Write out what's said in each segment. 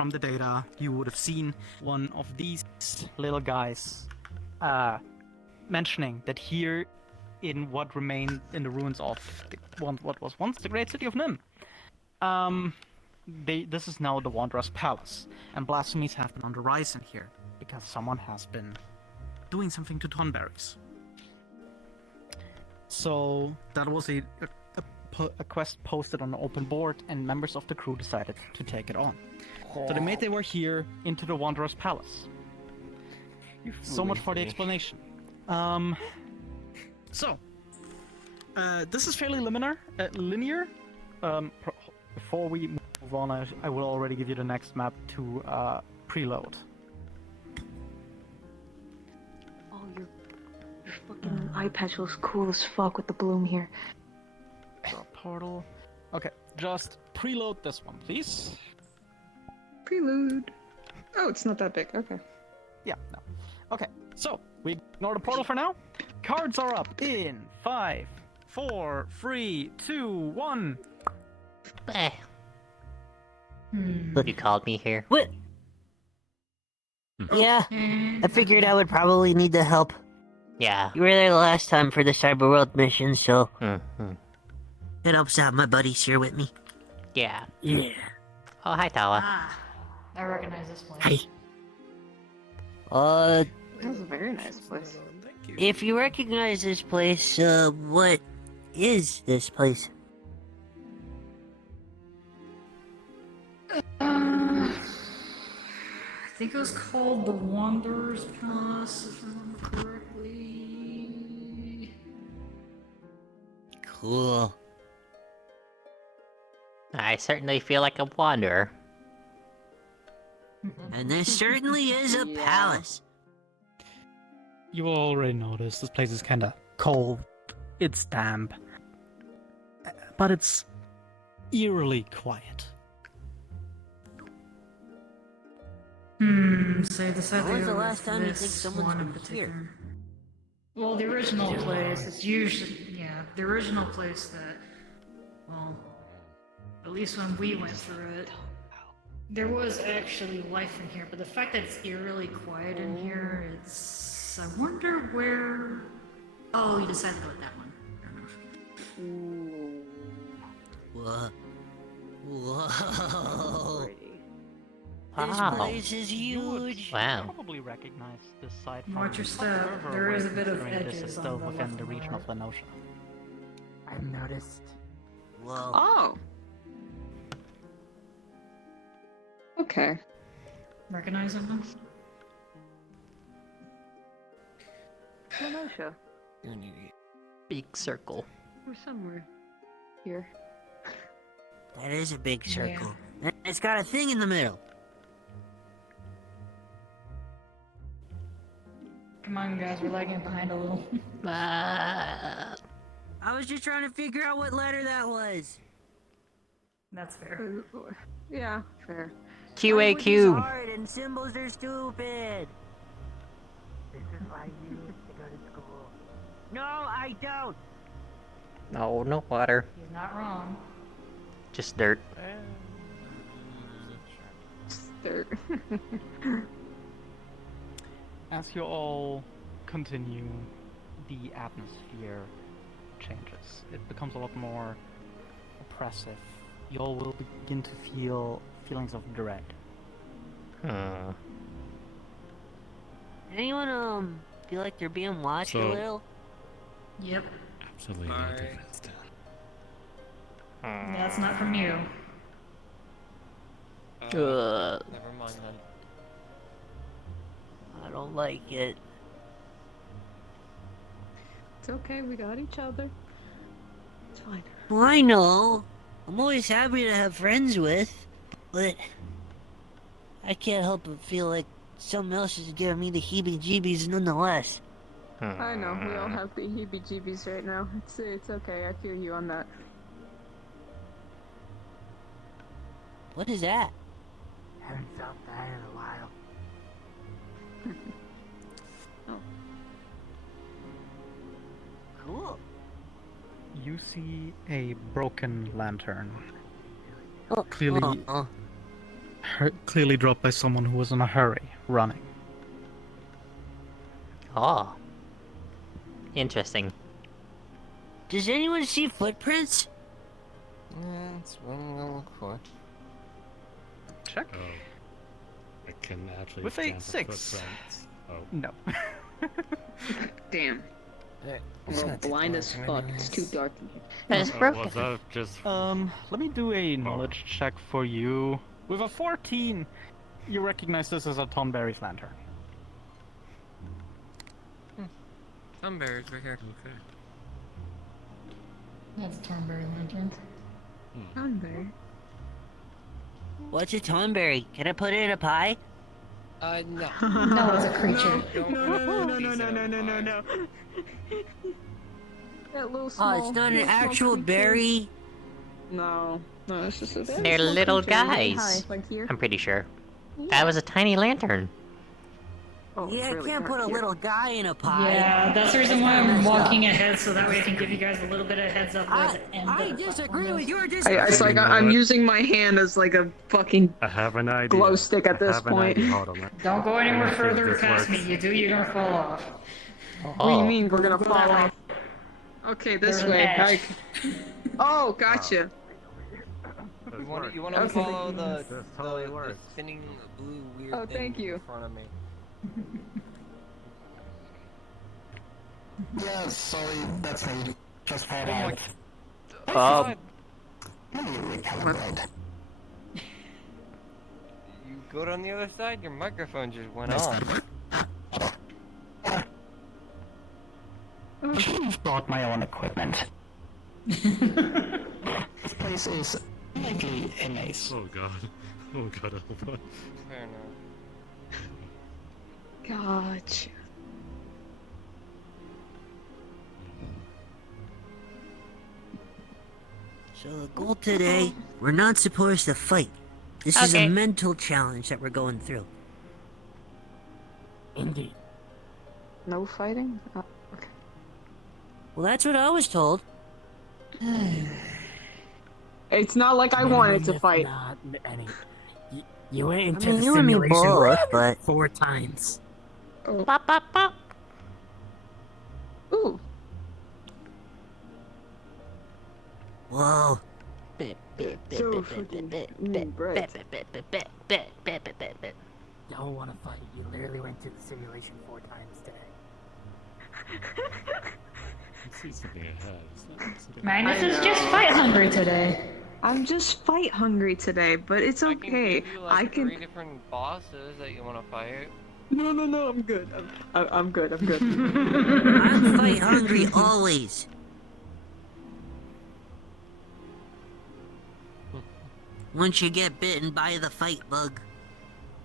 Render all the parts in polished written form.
from the data, you would have seen one of these little guys mentioning that here in what remained in the ruins of what was once the great city of Nim, this is now the Wanderer's Palace, and blasphemies have been on the rise in here because someone has been doing something to Tonberries. So that was a quest posted on the open board, and members of the crew decided to take it on. So they made their way here into the Wanderer's Palace. So much for the explanation. This is fairly linear. Before we move on, I will already give you the next map to preload. Oh, your fucking eye patch looks cool as fuck with the bloom here. Portal. Okay, just preload this one, please. Prelude. Oh, it's not that big. Okay. Yeah, no. Okay, so we ignore the portal for now. Cards are up in 5, 4, 3, 2, 1. You called me here. What? Yeah, I figured I would probably need the help. Yeah. You were there the last time for the Cyber World mission, so Mm-hmm. it helps out my buddies here with me. Yeah. Yeah. Oh, hi, Tawa. I recognize this place. Hi. That was a very nice place. Thank you. If you recognize this place, what is this place? I think it was called the Wanderer's Palace, if I remember correctly. Cool. I certainly feel like a wanderer. And there certainly is a palace. You will already notice this place is kind of cold. It's damp. But it's eerily quiet. Say the When was the last time you think someone's been here? Well, the original place, it's usually, the original place that, well, at least when we went through it, there was actually life in here, but the fact that it's eerily quiet in here, I wonder where... Oh, you decided to go with that one. Fair enough. Whoa. This Wow. place is huge. Wow. Probably recognize this side from Watch your step. further There away, is a bit of considering this is edges still on the within left the and region of right. Lenosha. I've noticed. Whoa. Oh. Okay. Recognize him? Kenosha. Big circle. We're somewhere here. That is a big circle. And it's got a thing in the middle. Come on, guys, we're lagging behind a little. I was just trying to figure out what letter that was. That's fair. Yeah, fair. Language is QAQ. hard and symbols are stupid. This is why you need to go to school. No, I don't. No, no water. He's not wrong. Just dirt. Dirt. As you all continue, the atmosphere changes. It becomes a lot more oppressive. You all will begin to feel feelings of dread. Anyone feel like they're being watched a So- little? Yep. Absolutely no defense down. That's not from you. Never mind then. I don't like it. It's okay, we got each other. It's fine. Well, I know. I'm always happy to have friends with, but I can't help but feel like something else is giving me the heebie-jeebies nonetheless. I know, we all have the heebie-jeebies right now. It's okay, I feel you on that. What is that? Haven't felt that in a while. Cool. You see a broken lantern. Oh, Clearly clearly dropped by someone who was in a hurry, running. Oh. Interesting. Does anyone see footprints? That's what I'm gonna look for. Check. Oh. I can actually With a stamp the 6. footprints. Oh. No. Damn. Alright, I'm blind as fuck. It's too dark in here. That's broken. Was that just... Let me do a knowledge check for you. With a 14, you recognize this as a Tonberry's lantern. Sunberries right here. Okay. That's Thornberry Lantern. Sunberry. What's a tonberry? Can I put it in a pie? No. No, it's a creature. No. That little small. Oh, it's not an little small actual creature. berry. No, it's just a. They're small little creature. guys. Hi, like here. I'm pretty sure. That was a tiny lantern. Oh, it's Yeah, I really can't dark put a here. little guy in a pie. Yeah, that's the reason why I'm walking ahead, so that way I can give you guys a little bit of heads up where I, the end I of the disagree platform with is. your It's disagreement. like You know I'm what? using my hand as like a fucking. I have an idea. Glow stick at this I have an point. idea. Hold on. Don't go anywhere Let's see if further this past me. works. You do, you're gonna fall off. What do you mean we're gonna Go fall that off? Okay, this There's an way. edge. Oh, gotcha. This You want works. to Okay. follow the This totally the works. spinning blue weird Oh, thing thank you. in front of me. Yeah, sorry, that's me. Just head Oh my out. God. You go on the other side, your microphone just went on. I should have brought my own equipment. This place is likely a maze. Oh god. Oh god. Oh, Fair enough. Gotcha. So the goal today, we're not supposed to fight. This is a Okay. mental challenge that we're going through. Indeed. No fighting? Well, that's what I was told. It's not like I wanted to fight. Not any. You went into I mean, the you and me simulation both, but 4 times. Pop, pop, pop. Ooh. whoa. So fucking bread. Don't want to fight. You literally went to the simulation 4 times today. I see something ahead. Magnus I is know. just fight hungry today. I'm just fight hungry today, but it's I okay. can give you like I 3 can. different bosses that you want to fight. No, I'm good. I'm good. I'm good. I'm fight hungry always. Once you get bitten by the fight bug,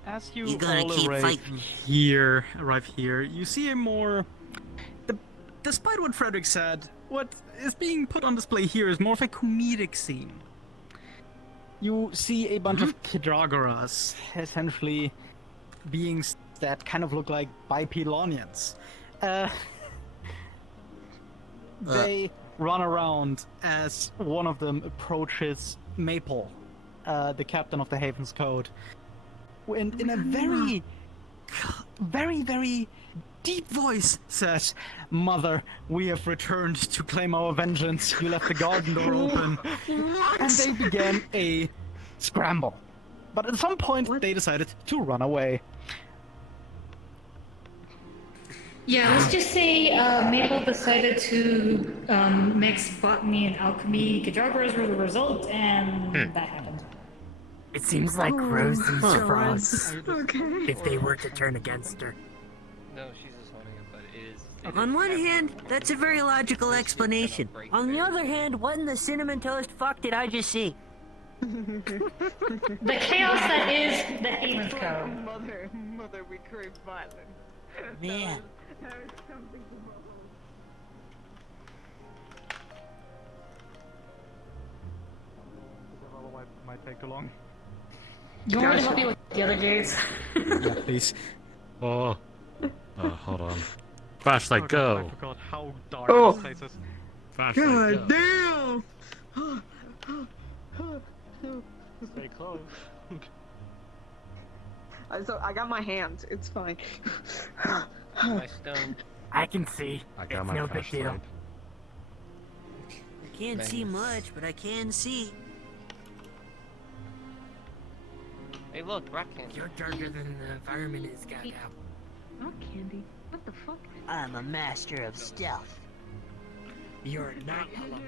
As you, You gotta all keep arrive fighting. arrive here, you see a more... Despite what Frederick said, what is being put on display here is more of a comedic scene. You see a bunch of Kidragoras, essentially beings that kind of look like bipedal onions. They run around as one of them approaches Maple, the captain of the Haven's Code, and in a very, very deep voice says, "Mother, we have returned to claim our vengeance. You left the garden door open." And they began a scramble. But at some point, they decided to run away. Yeah, let's just say Maple decided to mix botany and alchemy. Kajagoras were the result, and that happened. It seems like Rosie's frogs. Okay. If they were to turn against her. No, she's just holding it, but it is. on one hand, that's a very logical explanation. On the other hand, what in the cinnamon toast fuck did I just see? The chaos that is the Haven's Code. Mother, we crave violence. Man. Might take too long. You want me to help you with the other gates? Yeah, please. Oh. Hold on. Flashlight, I go. forgot how dark Oh. this place is. Flashlight, go. Damn! Stay close. I got my hand. It's fine. My stone. I can see. I got It's my no big deal. flashlight. I can't see much, but I can see. Hey, look, rock candy. You're darker than the environment is, Gaga. Not candy. What the fuck? I'm a master of stealth. You're not alone.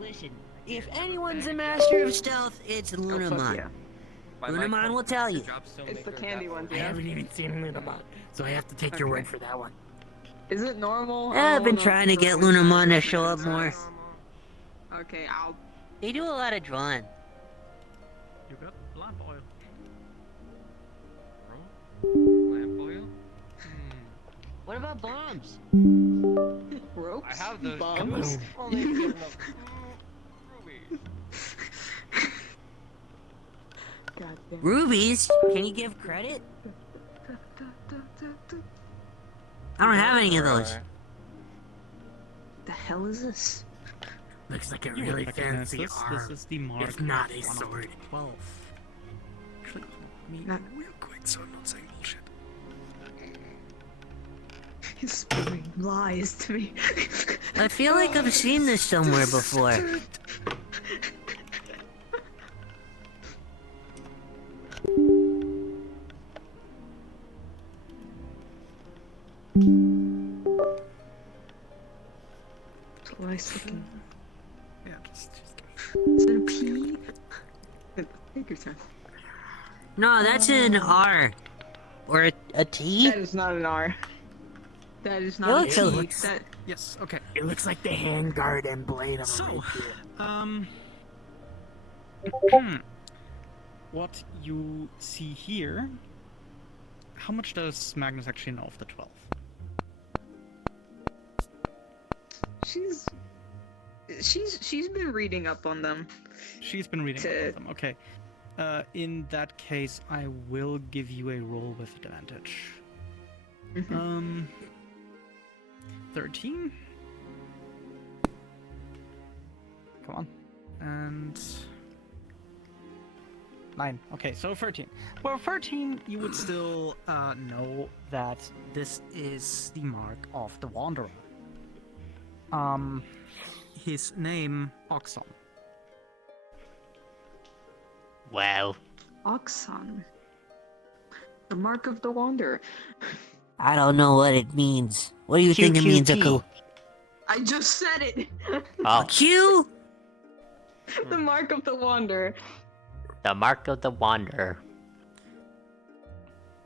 Listen, if anyone's a master of stealth, it's Oh, fuck Lunamon. yeah. Lunamon will tell you. It's the candy one, I yeah. haven't even seen Lunamon, so I have to take your word for that one. Is it normal? I've been trying to get Lunamon to show up more. Okay, I'll. They do a lot of drawing. You got lamp oil. Lamp oil? What about bombs? Ropes? I have those Bombs? too. Only get enough rubies. God damn. Rubies? Can you give credit? I don't have any of those. The hell is this? Looks like a You really would recognize fancy this. arm. This is the mark. If not of a one of the sword. 12. Actually, me Not- real quick so I'm not saying bullshit. He's spewing lies to me. I feel like I've seen this somewhere before. Nice looking. Yeah, just Is it a P? Take your time. No, that's an R. Or a T? That is not an R. That is It not looks a a- T. looks- That yes. Okay. It looks like the handguard and blade of a So, rapier. what you see here? How much does Magnus actually know of the 12? she's been reading up on them. She's been reading about them. Okay. In that case, I will give you a roll with advantage. 13. Come on. And 9. Okay, so 13. Well, 13, you would still know that this is the mark of the Wanderer. His name, Oxon. Wow. Oxon. The mark of the wanderer. I don't know what it means. What do you think it means, QQT. Aku? I just said it. Oh, Q? The mark of the wanderer. the mark of the wanderer.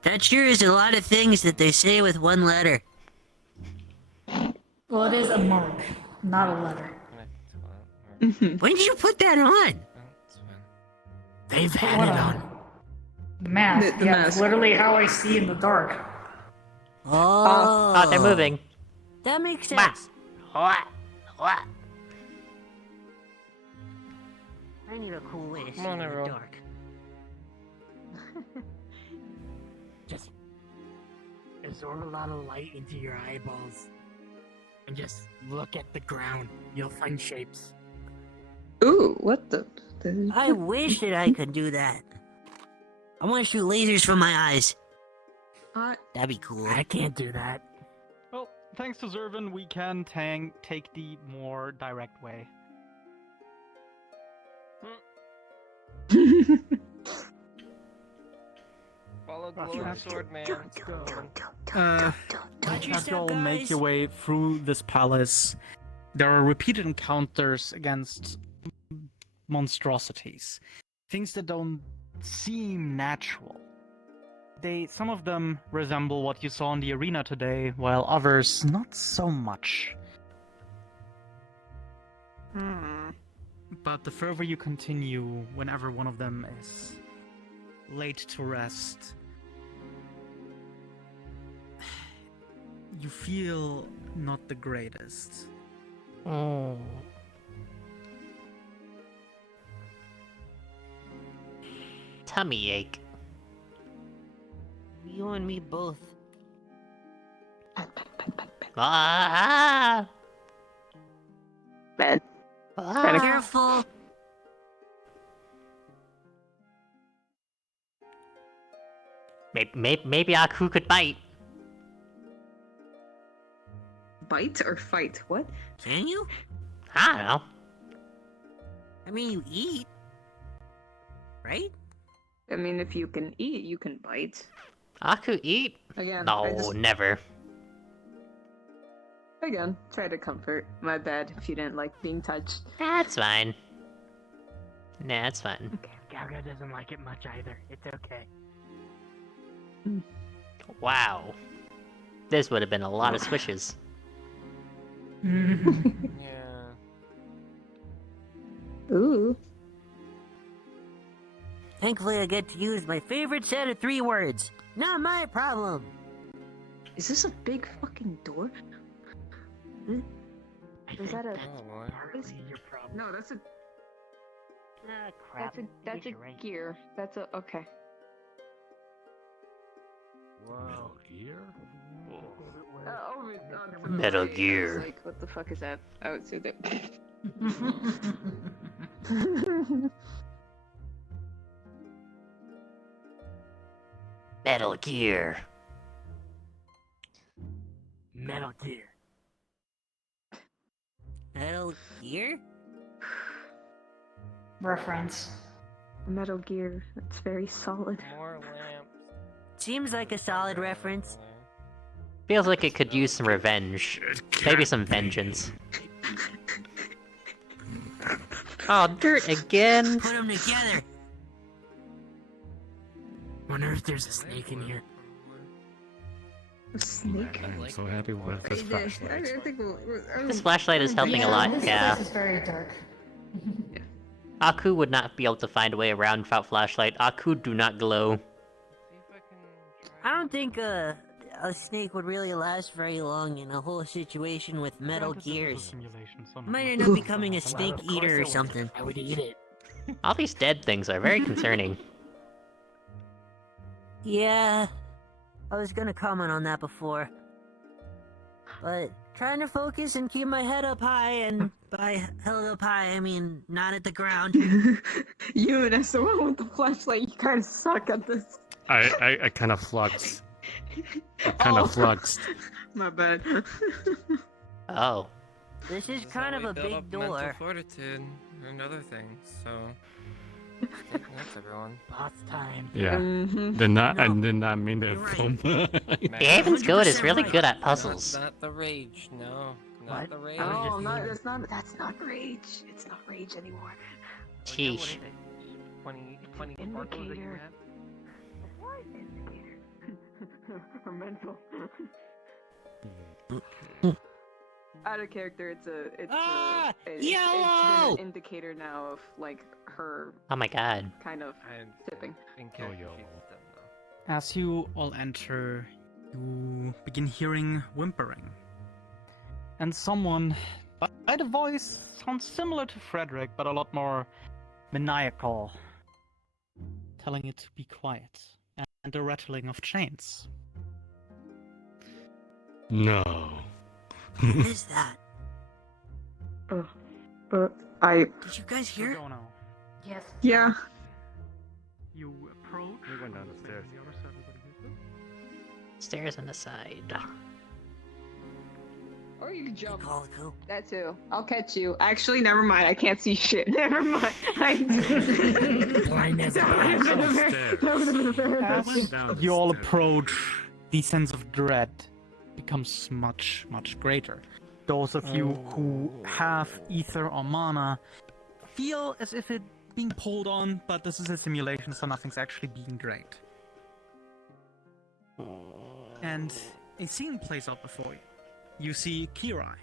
That sure is a lot of things that they say with one letter. Well, it is a mark, not a letter. When did you put that on? They've had What it a- on. Mask. The Yeah, mask. it's literally how I see in the dark. Oh. Oh, they're moving. That makes Bah. sense. What? What? I need a cool way to see Come on, in the everyone. dark. Just absorb a lot of light into your eyeballs. And just look at the ground. You'll find shapes. Ooh, what the? I wish that I could do that. I want to shoot lasers from my eyes. That'd be cool. I can't do that. Well, thanks to Zervin, we can take the more direct way. Follow glowing sword man. Watch your As you all step, make guys. your way through this palace, there are repeated encounters against monstrosities. Things that don't seem natural. Some of them resemble what you saw in the arena today, while others not so much. But the further you continue, whenever one of them is laid to rest, you feel not the greatest. Tummy ache. You and me both. Ah! Bad. Ah! Careful. Maybe Aku could bite. Bite or fight? What? Can you? I don't know. I mean, you eat. Right? I mean, if you can eat, you can bite. Aku eat? Again, No, never. Again, try to comfort. My bad if you didn't like being touched. That's fine. Nah, that's fine. Okay, Gaga doesn't like it much either. It's okay. Wow. This would have been a lot of switches. Yeah. Ooh. Thankfully, I get to use my favorite set of 3 words. Not my problem. Is this a big fucking door? Is that a? Oh boy. Partly your problem. No, that's a. Ah, crap. That's a right. gear. That's a. Okay. Metal Gear? Metal Gear. Like, what the fuck is that? Oh, so that. Metal Gear. Metal Gear. Metal Gear? Reference. Metal Gear. That's very solid. More lamps. Seems like a solid reference. Feels like it could use some revenge. Maybe some vengeance. Oh, dirt again! Put them together. Wonder if there's a snake in here. A snake. I'm so happy with this flashlight. I think This flashlight is helping a lot, yeah. This is very dark. Aku would not be able to find a way around without flashlight. Aku do not glow. See if I can try. I don't think a snake would really last very long in a whole situation with Metal Gears. Might end up becoming a snake eater or something. I would eat it. All these dead things are very concerning. Yeah, I was gonna comment on that before. But trying to focus and keep my head up high, and by held up high, I mean not at the ground. You and as the one with the flashlight, you kind of suck at this. I kind of fluxed. Kind of fluxed. My bad. Oh. This is This kind how of we a build up big mental door. fortitude and other things. So that's everyone. Boss time. Yeah. Mm-hmm. I No. did not mean to You're right. film. Haven's good is really good at Not, puzzles. not the rage. No, not What? the rage. Oh, that's not rage. It's not rage anymore. Sheesh. 20 sparkles that you Indicator. have? What indicator? Or mental. Out of character, Ah, it's yellow! been an indicator now of like her Oh my god. kind of I tipping. think Oh, she's yo. done though. As you all enter, you begin hearing whimpering. And someone, by the voice, sounds similar to Frederick, but a lot more maniacal, telling it to be quiet, and the rattling of chains. No. What is that? I Did you guys hear it? Go now. Yes. yeah. You approach. We went down the stairs. The other side of the building. Stairs on the side. Or you can jump. Call it cool. That too. I'll catch you. Actually, never mind. I can't see shit. Never mind. Blind as a As went down the you all stairs. approach, the sense of dread becomes much, much greater. Those of you who have ether or mana feel as if it's being pulled on, but this is a simulation, so nothing's actually being drained. And a scene plays out before you. You see Kirai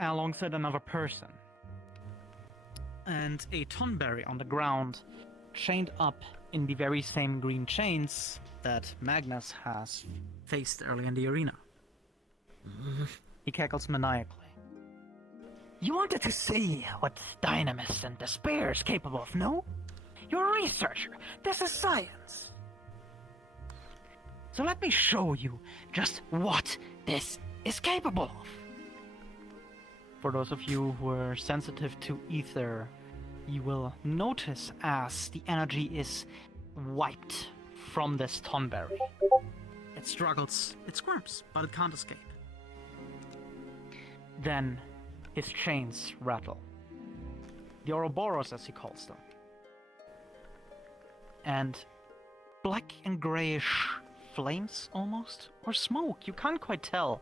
alongside another person, and a Tonberry on the ground, chained up in the very same green chains that Magnus has faced early in the arena. He cackles maniacally. You wanted to see what Dynamis and Despair is capable of, no? You're a researcher. This is science. So let me show you just what this is capable of. For those of you who are sensitive to ether, you will notice as the energy is wiped from this Tonberry. It struggles, it squirms, but it can't escape. Then his chains rattle. The Ouroboros, as he calls them. And black and grayish flames, almost? Or smoke, you can't quite tell,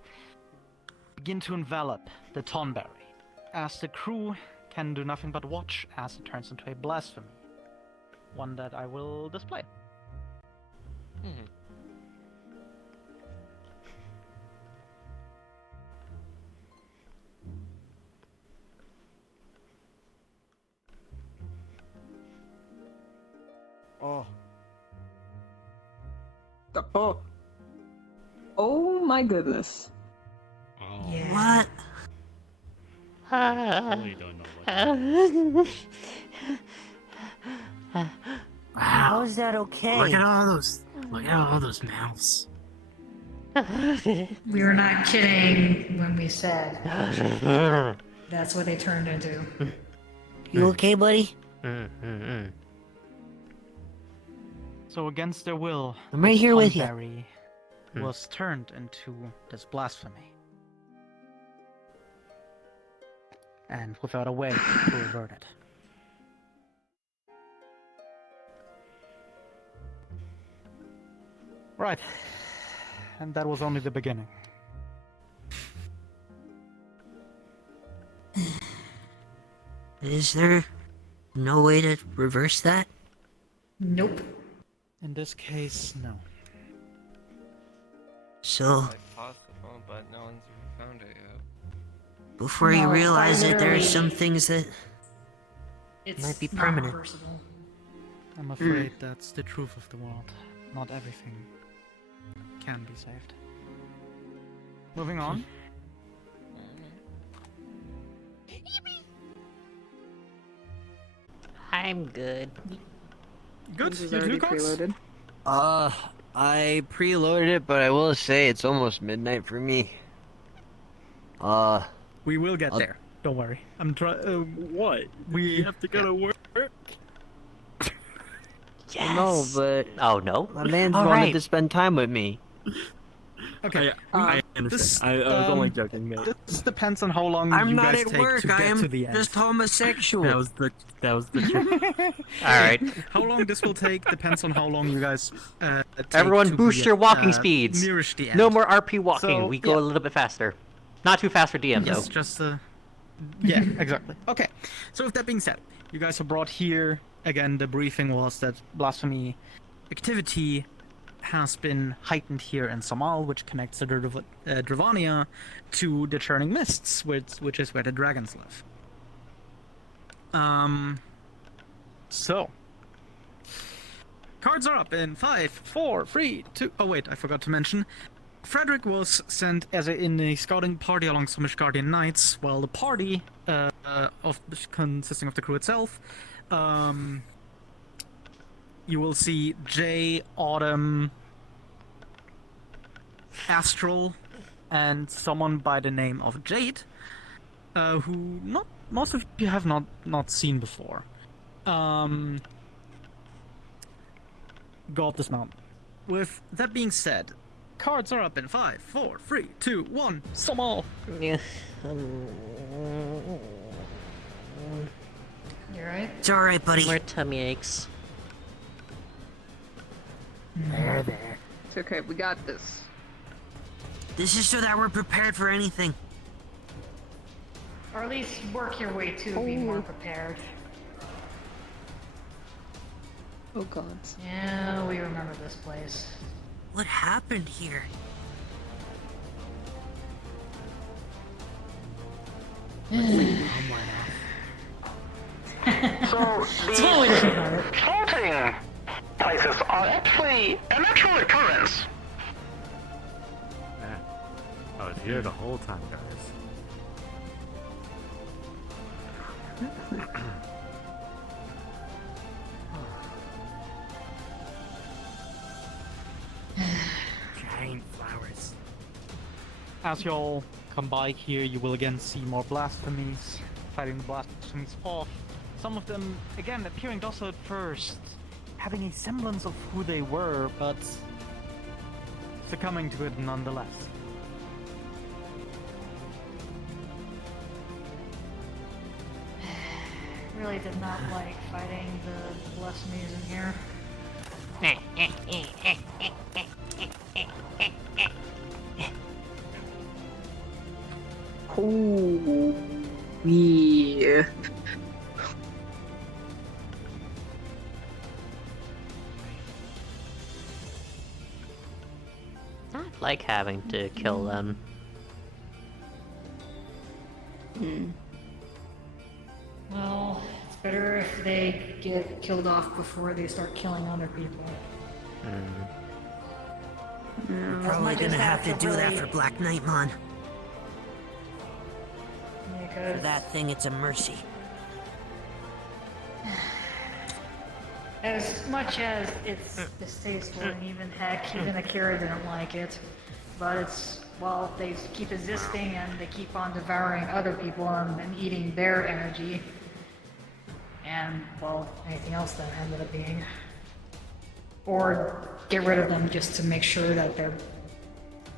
begin to envelop the Tonberry, as the crew can do nothing but watch as it turns into a blasphemy. One that I will display. Oh. Oh. Oh my goodness. Oh. What? I really don't know what. How is that okay? Look at all those mouths. We were not kidding when we said that's what they turned into. You okay, buddy? So against their will, I'm right here with you. Tonberry was turned into this blasphemy. And without a way to avert it. Right. And that was only the beginning. Is there no way to reverse that? Nope. In this case, no. So, Quite possible, but no one's found it yet. before you No, realize it, there are literally- some things that It's might be not permanent. reversible. I'm afraid that's the truth of the world. Not everything can be saved. Moving on. I'm good. Good, This is you already do, Cox? preloaded. I preloaded it, but I will say it's almost midnight for me. We will get I'll- there. Don't worry. I'm trying. What? You have to go to work? Yes. No, but Oh no. my man All wanted right. to spend time with me. Okay. I understand. this, I was only um, joking, mate. This depends on how long I'm you not guys at take work. to I get am to the end. just homosexual. That was the truth. All right. How long this will take depends on how long you guys take Everyone to boost be your at, walking speeds. Nearest the end. No more RP walking. So, We go yeah. a little bit faster. Not too fast for DM Yes, though. just yeah, exactly. Okay. So with that being said, you guys are brought here. Again, the briefing was that blasphemy activity has been heightened here in Somal, which connects the Dravania to the Churning Mists, which is where the dragons live. So cards are up in 5, 4, 3, 2. Oh wait, I forgot to mention. Frederick was sent in a scouting party along some Guardian Knights, while the party consisting of the crew itself, you will see Jay, Autumn, Astral, and someone by the name of Jade, who most of you have not seen before. Go up this mountain. With that being said, cards are up in 5, 4, 3, 2, 1. Somal. Yeah. You alright? It's alright, buddy. More tummy aches. There, there. It's okay, we got this. This is so that we're prepared for anything. Or at least work your way to be more prepared. Oh god. Yeah, we remember this place. What happened here? So It's one way to think about it. floating places are actually a natural occurrence. Man, I was here the whole time, guys. Giant flowers. As you all come by here, you will again see more blasphemies, fighting the blasphemies off. Some of them, again, appearing docile at first, having a semblance of who they were, but succumbing to it nonetheless. Really did not like fighting the blessed maze in here. Oh, yeah. I like having to kill them. Well, it's better if they get killed off before they start killing other people. Probably gonna have to do that for Black Nightmon. For that thing, it's a mercy. As much as it's distasteful, and even heck, even Akira didn't like it, but it's, well, they keep existing and they keep on devouring other people and eating their energy. And, well, anything else that ended up being. Or get rid of them just to make sure that they're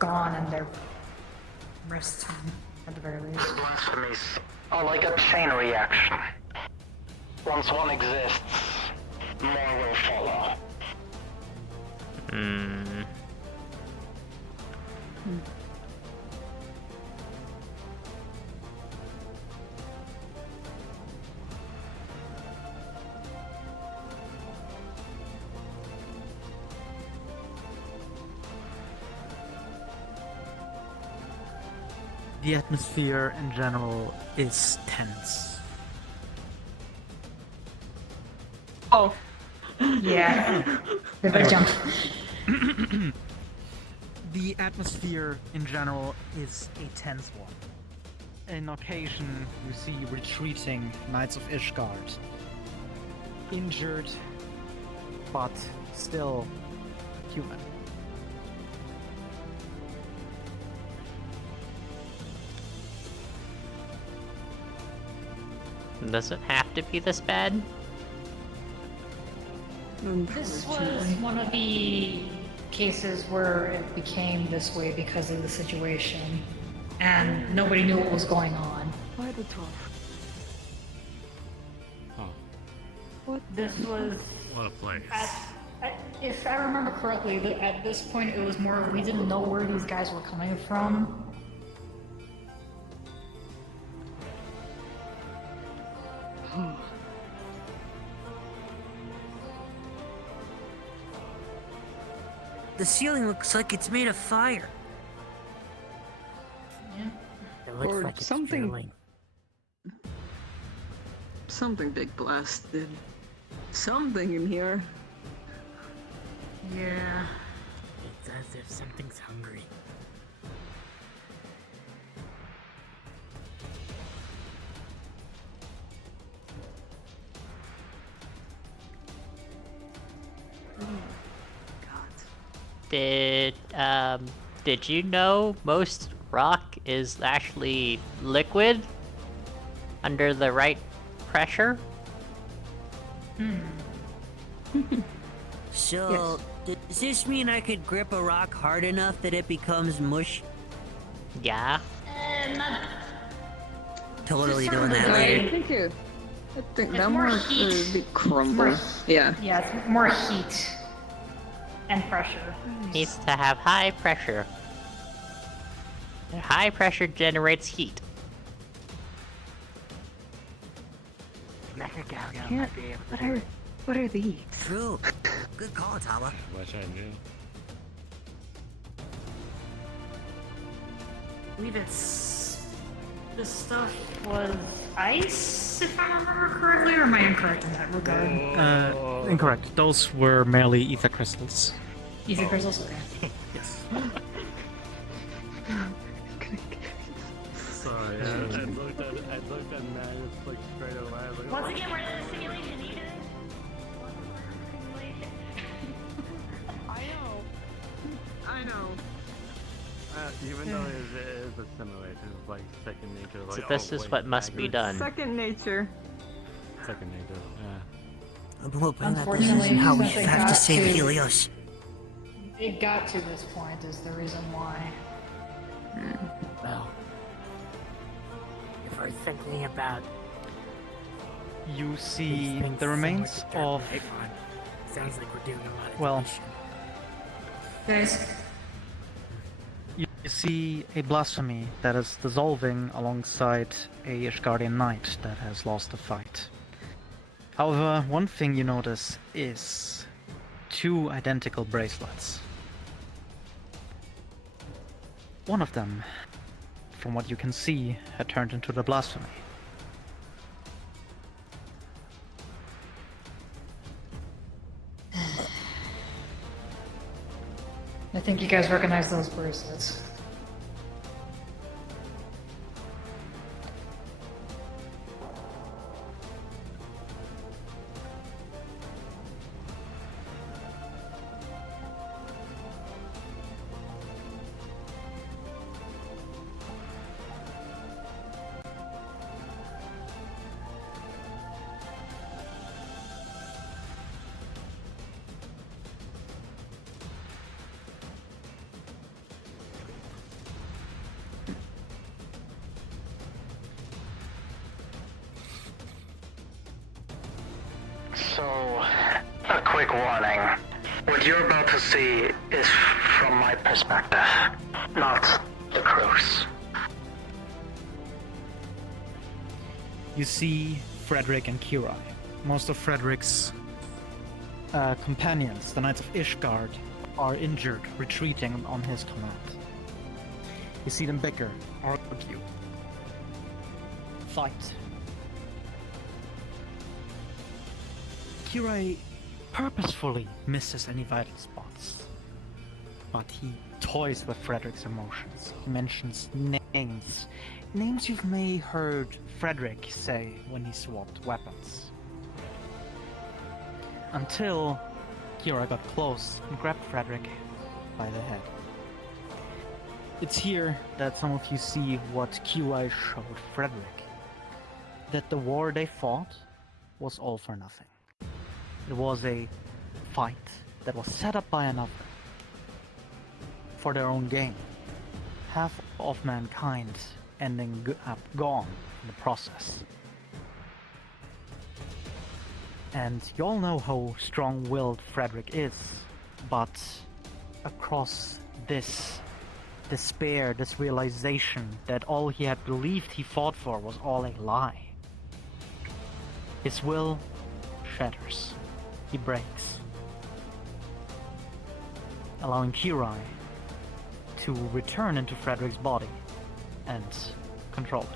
gone and they're rest time, at the very least. Blasphemies are like a chain reaction. Once one exists, more will follow. The atmosphere in general is tense. Oh. Yeah. Anyway. Jump. The atmosphere in general is a tense one. On occasion, you see retreating Knights of Ishgard. Injured, but still human. Does it have to be this bad? This was one of the cases where it became this way because of the situation, and nobody knew what was going on. Why the tough? Oh, What? This was, what a place. if I remember correctly, at this point it was more we didn't know where these guys were coming from. The ceiling looks like it's made of fire. It looks Or like it's something. drooling. Something big blasted. Something in here. Yeah. It's as if something's hungry. Did you know most rock is actually liquid under the right pressure? So, does this mean I could grip a rock hard enough that it becomes mush? Yeah. Not Totally Just doing sort of that the way- later. I think It's that more might heat. be crumble. More- Yeah. Yeah, it's more heat and pressure. Needs to have high pressure. High pressure generates heat. Mecha Galga Yeah, might be able to do it. What are these? True. Good call, Tala. Wish I knew. I believe this stuff was ice, if I remember correctly, or am I incorrect in that regard? Incorrect. Those were merely ether crystals. Ether crystals? Okay. Yes. Sorry, I looked at Matt like straight away. I was like, Once again, we're in a simulation, Edith. I know. even though it is a simulation, it's like second nature. Like, So this is what must be done. Second nature. Second nature, yeah. I'm hoping that this Unfortunately, isn't how we since it have to got save to- Helios. It got to this point is the reason why. Well, if we're thinking about You these see things the remains somewhat of, to turn right on, sounds like we're doing a lot of well, deletion. Guys, you see a blasphemy that is dissolving alongside a Ishgardian knight that has lost the fight. However, one thing you notice is 2 identical bracelets. One of them, from what you can see, had turned into the blasphemy. I think you guys recognize those bracelets. So, a quick warning. What you're about to see is from my perspective, not the crew's. You see Frederick and Kirai. Most of Frederick's companions, the Knights of Ishgard, are injured, retreating on his command. You see them bicker, argue, fight. Kirai purposefully misses any vital spots, but he toys with Frederick's emotions. He mentions names. Names you may heard Frederick say when he swapped weapons. Until Kira got close and grabbed Frederick by the head. It's here that some of you see what Kirai showed Frederick. That the war they fought was all for nothing. It was a fight that was set up by another for their own gain. Half of mankind ending up gone in the process. And you all know how strong-willed Frederick is, but across this despair, this realization that all he had believed he fought for was all a lie, his will shatters. He breaks, allowing Kirai to return into Frederick's body and control it.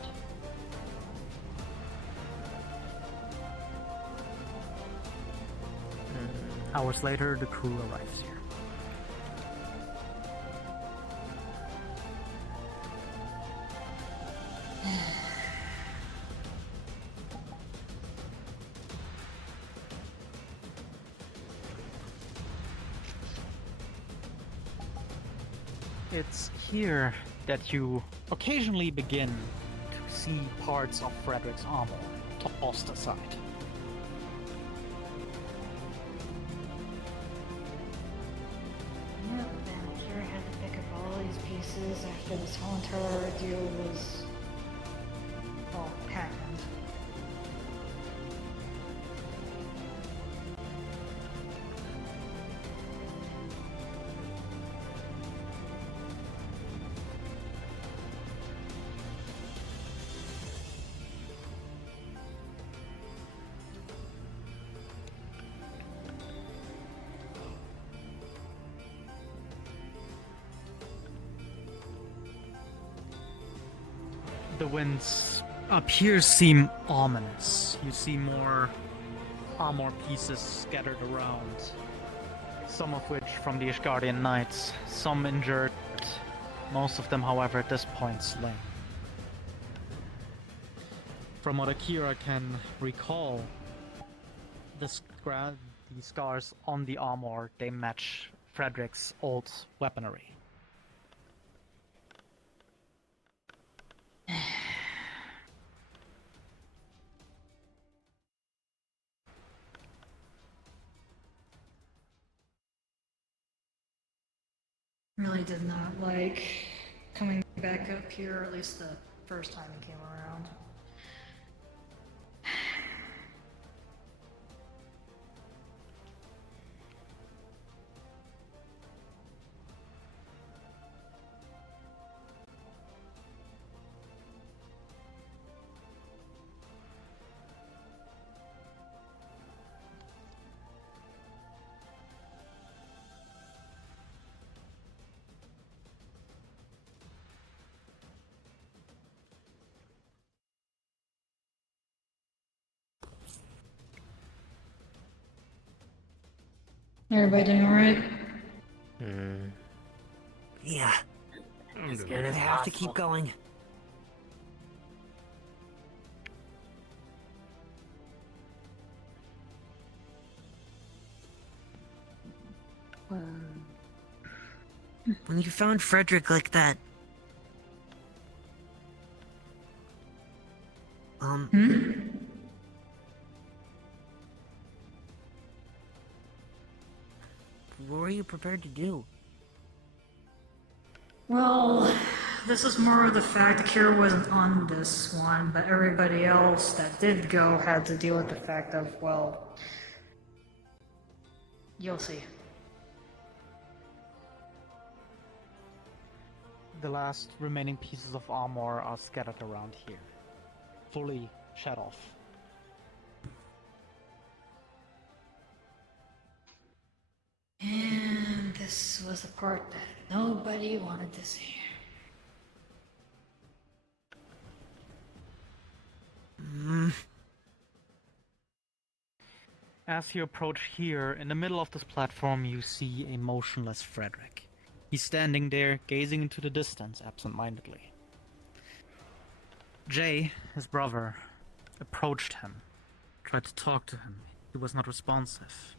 Hours later, the crew arrives here. It's here that you occasionally begin to see parts of Frederick's armor tossed aside. Yep, and Kira had to pick up all these pieces after this whole entire ordeal was, well, happened. The winds up here seem ominous. You see more armor pieces scattered around. Some of which from the Ishgardian Knights, some injured. Most of them, however, at this point slain. From what Akira can recall, the scars on the armor, they match Frederick's old weaponry. Really did not like coming back up here, or at least the first time he came around. Everybody doing alright? Yeah, As we good as have to possible. keep going. When you found Frederick like that, what were you prepared to do? Well, this is more of the fact that Kira wasn't on this one, but everybody else that did go had to deal with the fact of, well, you'll see. The last remaining pieces of armor are scattered around here, fully shed off. And this was the part that nobody wanted to see. As you approach here, in the middle of this platform, you see a motionless Frederick. He's standing there, gazing into the distance, absent-mindedly. Jay, his brother, approached him, tried to talk to him. He was not responsive.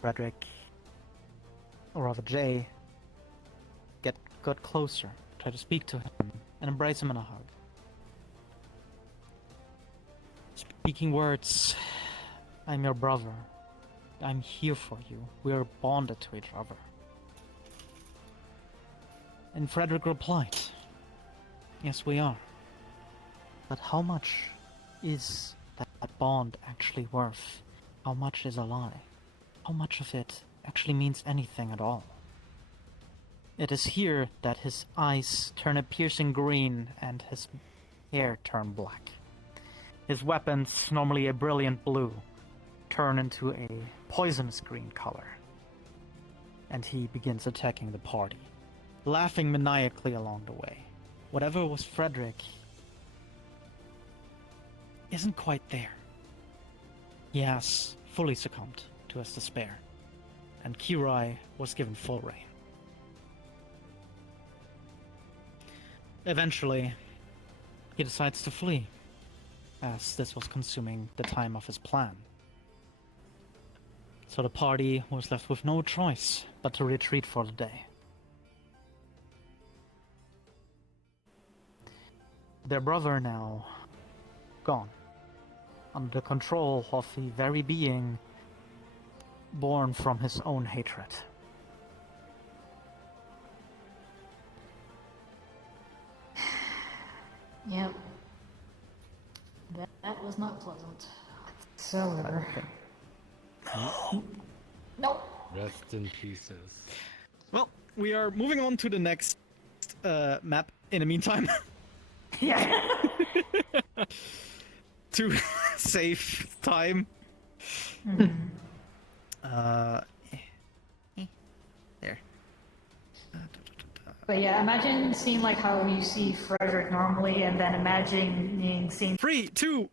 Frederick, or rather Jay, got closer, tried to speak to him, and embrace him in a hug. Speaking words, I'm your brother. I'm here for you. We are bonded to each other. And Frederick replied, yes, we are. But how much is that bond actually worth? How much is a lie? How much of it actually means anything at all? It is here that his eyes turn a piercing green and his hair turn black. His weapons, normally a brilliant blue, turn into a poisonous green color. And he begins attacking the party, laughing maniacally along the way. Whatever was Frederick isn't quite there. He has fully succumbed to his despair, and Kirai was given full reign. Eventually, he decides to flee, as this was consuming the time of his plan. So the party was left with no choice but to retreat for the day. Their brother now gone, under the control of the very being born from his own hatred. Yep. That was not pleasant. So, no. Rest in pieces. Well, we are moving on to the next map in the meantime. Yeah. To save time. There. But yeah, imagine seeing like how you see Frederick normally, and then imagining seeing 3, 2.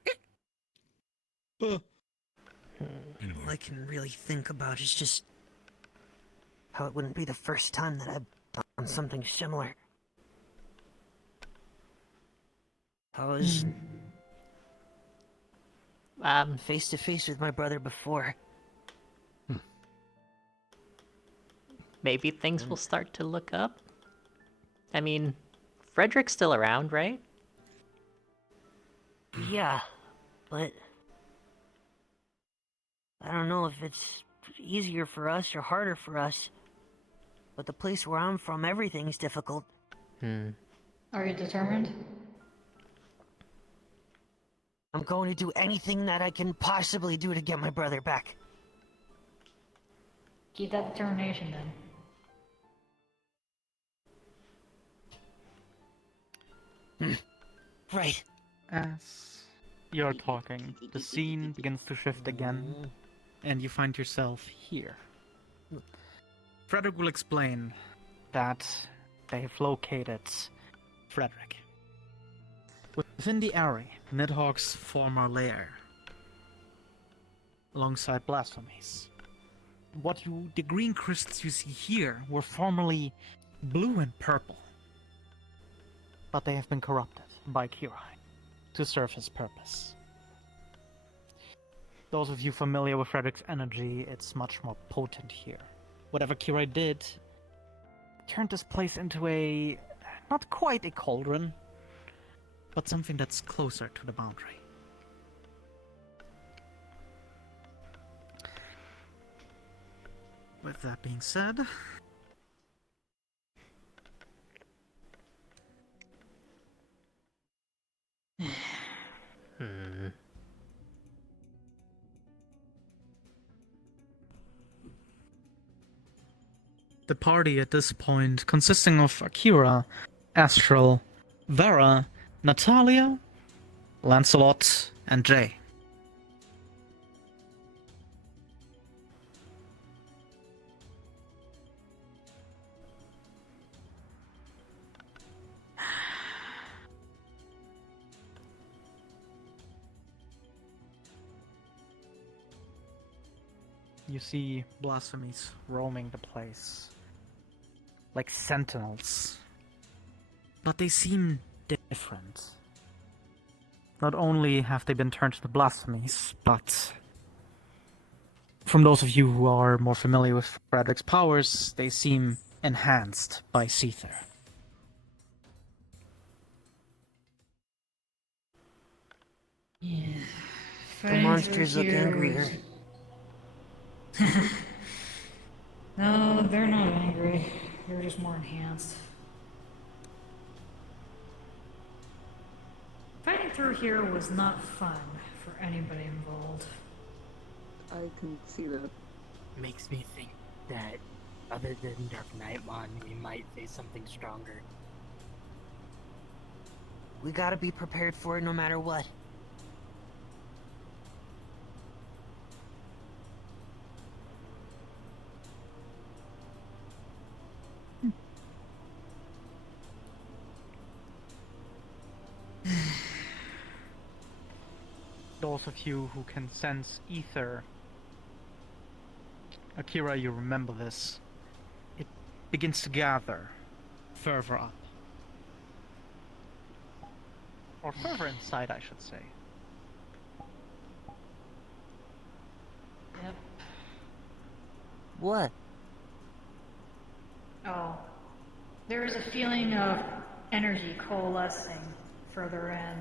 All I can really think about is just how it wouldn't be the first time that I've done something similar. I was face to face with my brother before. Maybe things will start to look up. I mean, Frederick's still around, right? Yeah, but I don't know if it's easier for us or harder for us. But the place where I'm from, everything's difficult. Are you determined? I'm going to do anything that I can possibly do to get my brother back. Keep that determination then. Right. As you're talking, the scene begins to shift again, and you find yourself here. Frederick will explain that they have located Frederick within the area, Nidhogg's former lair, alongside blasphemies. The green crystals you see here were formerly blue and purple, but they have been corrupted by Kirai to serve his purpose. Those of you familiar with Frederick's energy, it's much more potent here. Whatever Kirai did turned this place into a, not quite a cauldron, but something that's closer to the boundary. With that being said, the party at this point, consisting of Akira, Astral, Vera, Natalia, Lancelot, and Jay. You see blasphemies roaming the place, like sentinels. But they seem different. Not only have they been turned into blasphemies, but from those of you who are more familiar with Frederick's powers, they seem enhanced by Seether. Yeah. The monsters look angrier. No, they're not angry. They're just more enhanced. Fighting through here was not fun for anybody involved. I can see that. Makes me think that other than Dark Nightmon, we might face something stronger. We gotta be prepared for it no matter what. Those of you who can sense ether, Akira, you remember this. It begins to gather further up. Or further inside, I should say. Yep. What? Oh. There is a feeling of energy coalescing further in.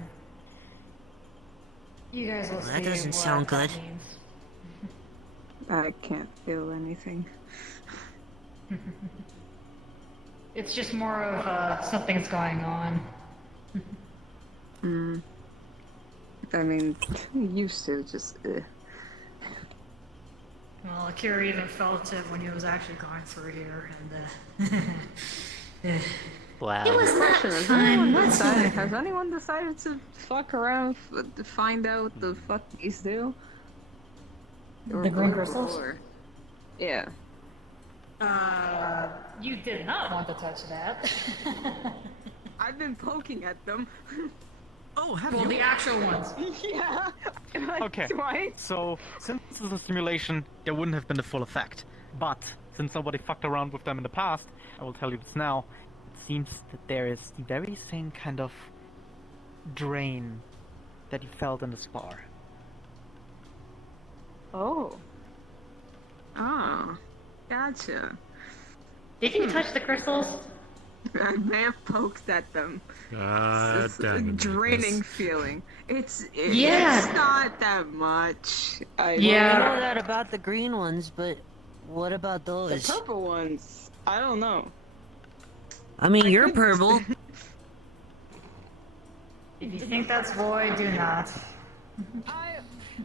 You guys will see. That doesn't what sound that good. means. I can't feel anything. It's just more of something's going on. I mean, used to just. Well, Akira even felt it when he was actually going through here, and Wow. it was not Has fun. anyone What's decided? Has anyone decided to fuck around to find out what the fuck these do? The green crystals? Yeah. You did not want to touch that. I've been poking at them. Oh, have Well, you? the actual ones. Yeah. Like Okay, twice. so since this is a simulation, there wouldn't have been the full effect. But since nobody fucked around with them in the past, I will tell you this now. It seems that there is the very same kind of drain that you felt in the spar. Oh. Ah. Gotcha. Did you touch the crystals? I may have poked at them. God It's a damn it, draining Nicholas. feeling. It's Yeah. not that much. I Yeah. know that about the green ones, but What about The those? purple ones. I don't know. I mean, you're purple. If you think that's void, do not.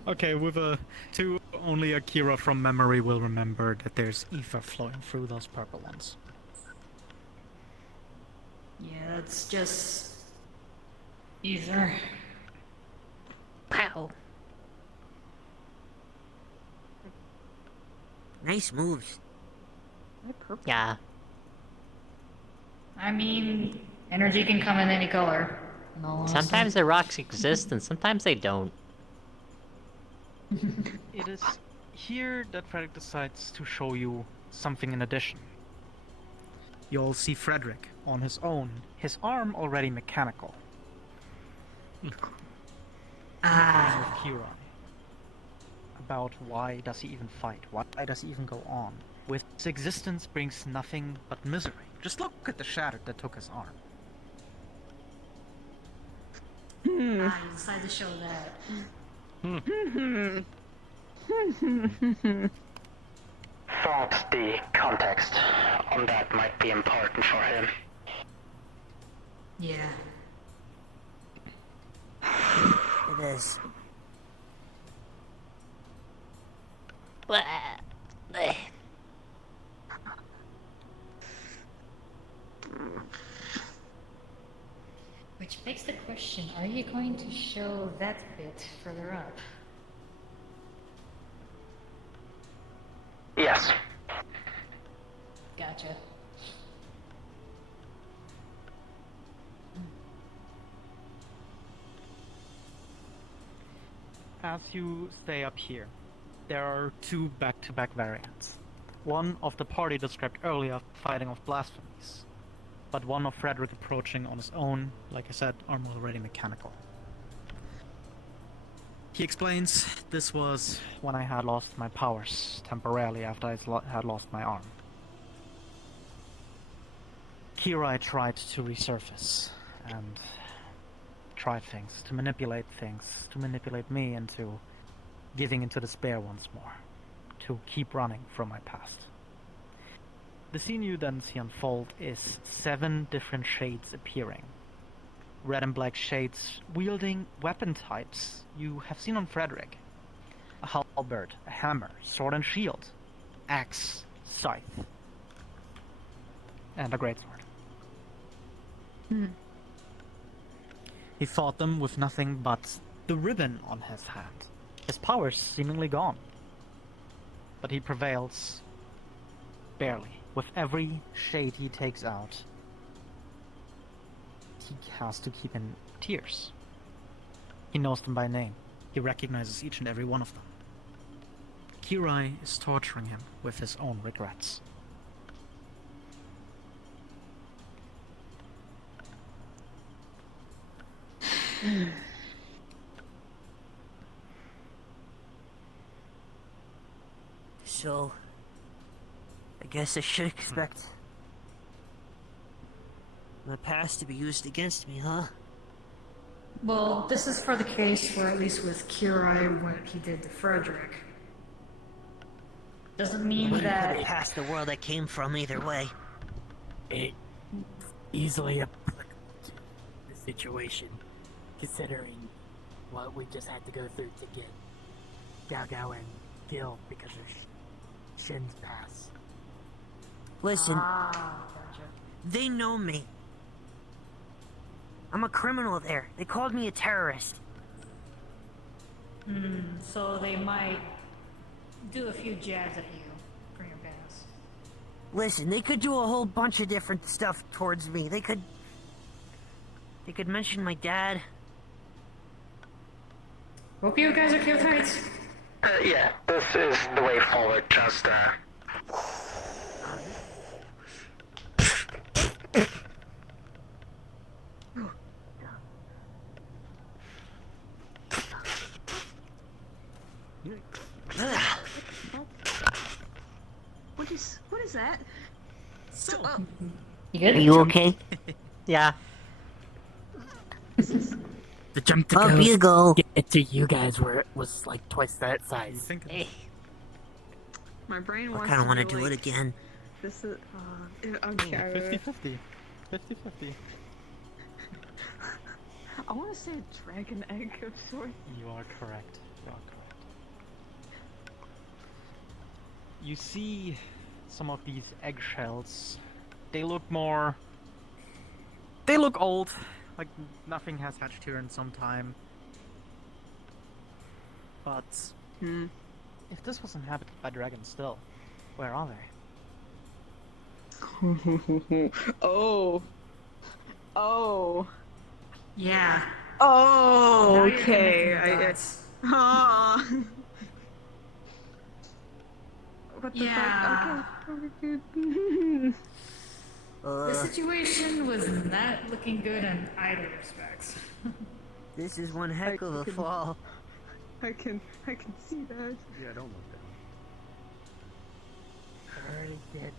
Okay, with a two, only Akira from memory will remember that there's ether flowing through those purple ones. Yeah, it's just ether. Wow. Nice moves. Yeah. I mean, energy can come in any color. in all honesty. Sometimes the rocks exist and sometimes they don't. It is here that Frederick decides to show you something in addition. You'll see Frederick on his own, his arm already mechanical. Ah. Kira. About why does he even fight? Why does he even go on? With his existence brings nothing but misery. Just look at the shatter that took his arm. You decided to show that. Thought the context on that might be important for him. Yeah. It is. Blah. Bleh. Which begs the question, are you going to show that bit further up? Yes. Gotcha. As you stay up here, there are two back-to-back variants. One of the party described earlier, fighting of blasphemies, but one of Frederick approaching on his own, like I said, armor already mechanical. He explains this was when I had lost my powers temporarily after I had lost my arm. Kirai tried to resurface and tried to manipulate me into giving into despair once more, to keep running from my past. The scene you then see unfold is 7 different shades appearing. Red and black shades wielding weapon types you have seen on Frederick. A halberd, a hammer, sword and shield, axe, scythe, and a greatsword. He fought them with nothing but the ribbon on his hand. His powers seemingly gone. But he prevails barely. With every shade he takes out, he has to keep in tears. He knows them by name. He recognizes each and every one of them. Kirai is torturing him with his own regrets. So, I guess I should expect my past to be used against me, huh? Well, this is for the case where, at least with Kirai, what he did to Frederick. Doesn't mean Wouldn't that... put it past the world I came from either way. It easily applicable to the situation, considering what we just had to go through to get Gao Gao and Gil because of Shin's past. Listen, Gotcha. they know me. I'm a criminal there. They called me a terrorist. So they might do a few jabs at you for your past. Listen, they could do a whole bunch of different stuff towards me. They could mention my dad. Hope you guys are okay with heights. Yeah, this is the way forward. Just, What is that? So, You good? Are you okay? Yeah. The jump to Up you go. get to you guys where it was like twice that size. You think Eh. My brain I wants kind of to want be to do like, it again. this is, okay. 50-50. 50-50. I want to say a dragon egg of sorts. You are correct. You are correct. You see some of these eggshells. They look more... They look old. Like nothing has hatched here in some time. But... if this was inhabited by dragons still, where are they? Oh. Oh. Yeah. Oh, Now you're okay. connecting the dots. Ah. What the Yeah. fuck? Okay. The situation was not looking good in either respects. This is one heck of a fall. I can see that. Yeah, don't look down. I already did.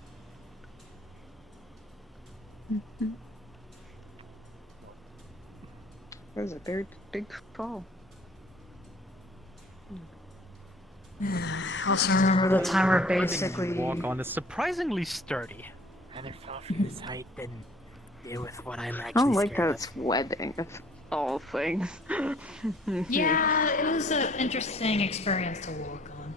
That was a very big fall. I also remember the time where basically... Walk on is surprisingly sturdy. And if fell from this height, then deal with what I'm I actually don't like scared that it's webbing. That's all things. Yeah, it was an interesting experience to walk on.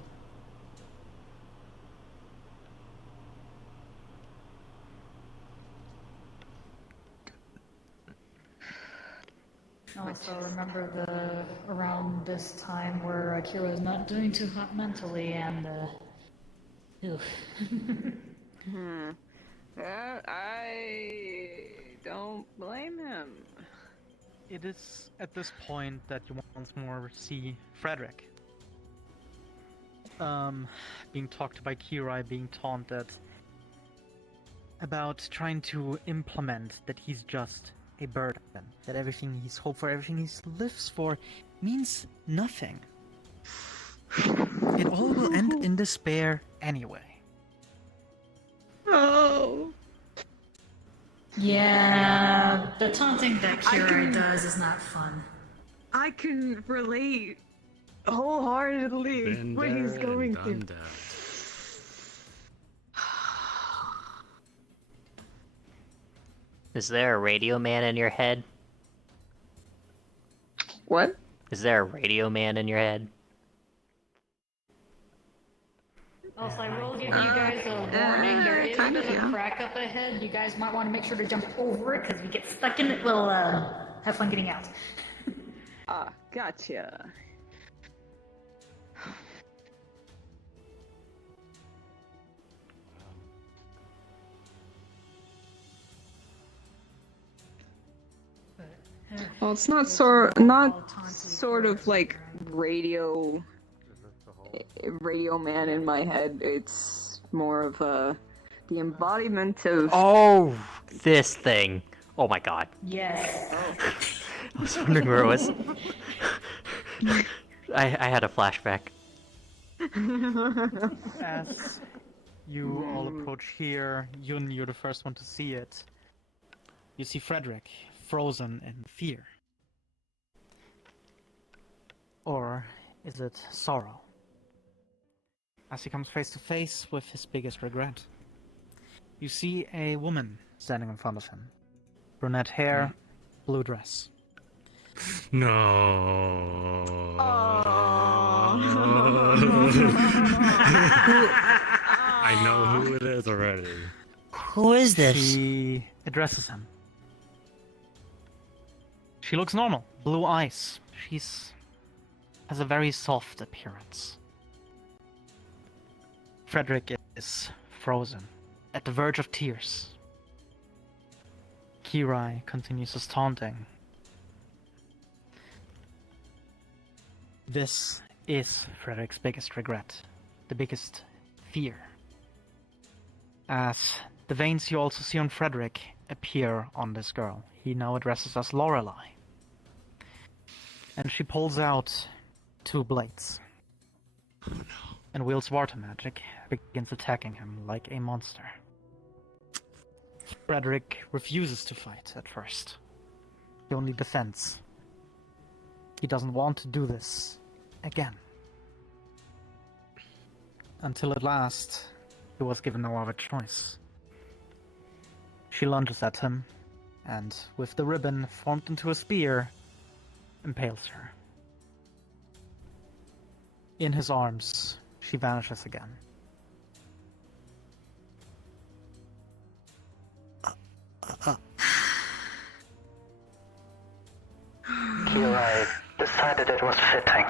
I also remember around this time where Akira was not doing too hot mentally and oof. I don't blame him. It is at this point that you once more see Frederick. Being talked to by Kirai, being taunted about trying to implement that he's just a burden, that everything he's hoped for, everything he lives for, means nothing. It all will end in despair anyway. Oh. Yeah, the taunting that Kirai does is not fun. I can relate wholeheartedly Been what he's there going and through. done that. Is there a radio man in your head? What? Is there a radio man in your head? Also, I will give you guys a warning. There is a kind bit of, of yeah. crack up ahead. You guys might want to make sure to jump over it, because if you get stuck in it, we'll have fun getting out. Ah, gotcha. Well, it's not sort of like radio man in my head. It's more of the embodiment of. Oh, this thing. Oh my god. Yes. I was wondering where it was. I had a flashback. As you all approach here, Yun, you're the first one to see it. You see Frederick, frozen in fear. Or is it sorrow? As he comes face to face with his biggest regret. You see a woman standing in front of him. Brunette hair, blue dress. No. I know who it is already. Who is this? She addresses him. She looks normal. Blue eyes. Has a very soft appearance. Frederick is frozen, at the verge of tears. Kirai continues his taunting. This is Frederick's biggest regret, the biggest fear. As the veins you also see on Frederick appear on this girl. He now addresses as Lorelei. And she pulls out 2 blades. And wields water magic, begins attacking him like a monster. Frederick refuses to fight at first. He only defends. He doesn't want to do this again. Until at last, he was given no other choice. She lunges at him, and with the ribbon formed into a spear, impales her. In his arms, she vanishes again. Kirai decided it was fitting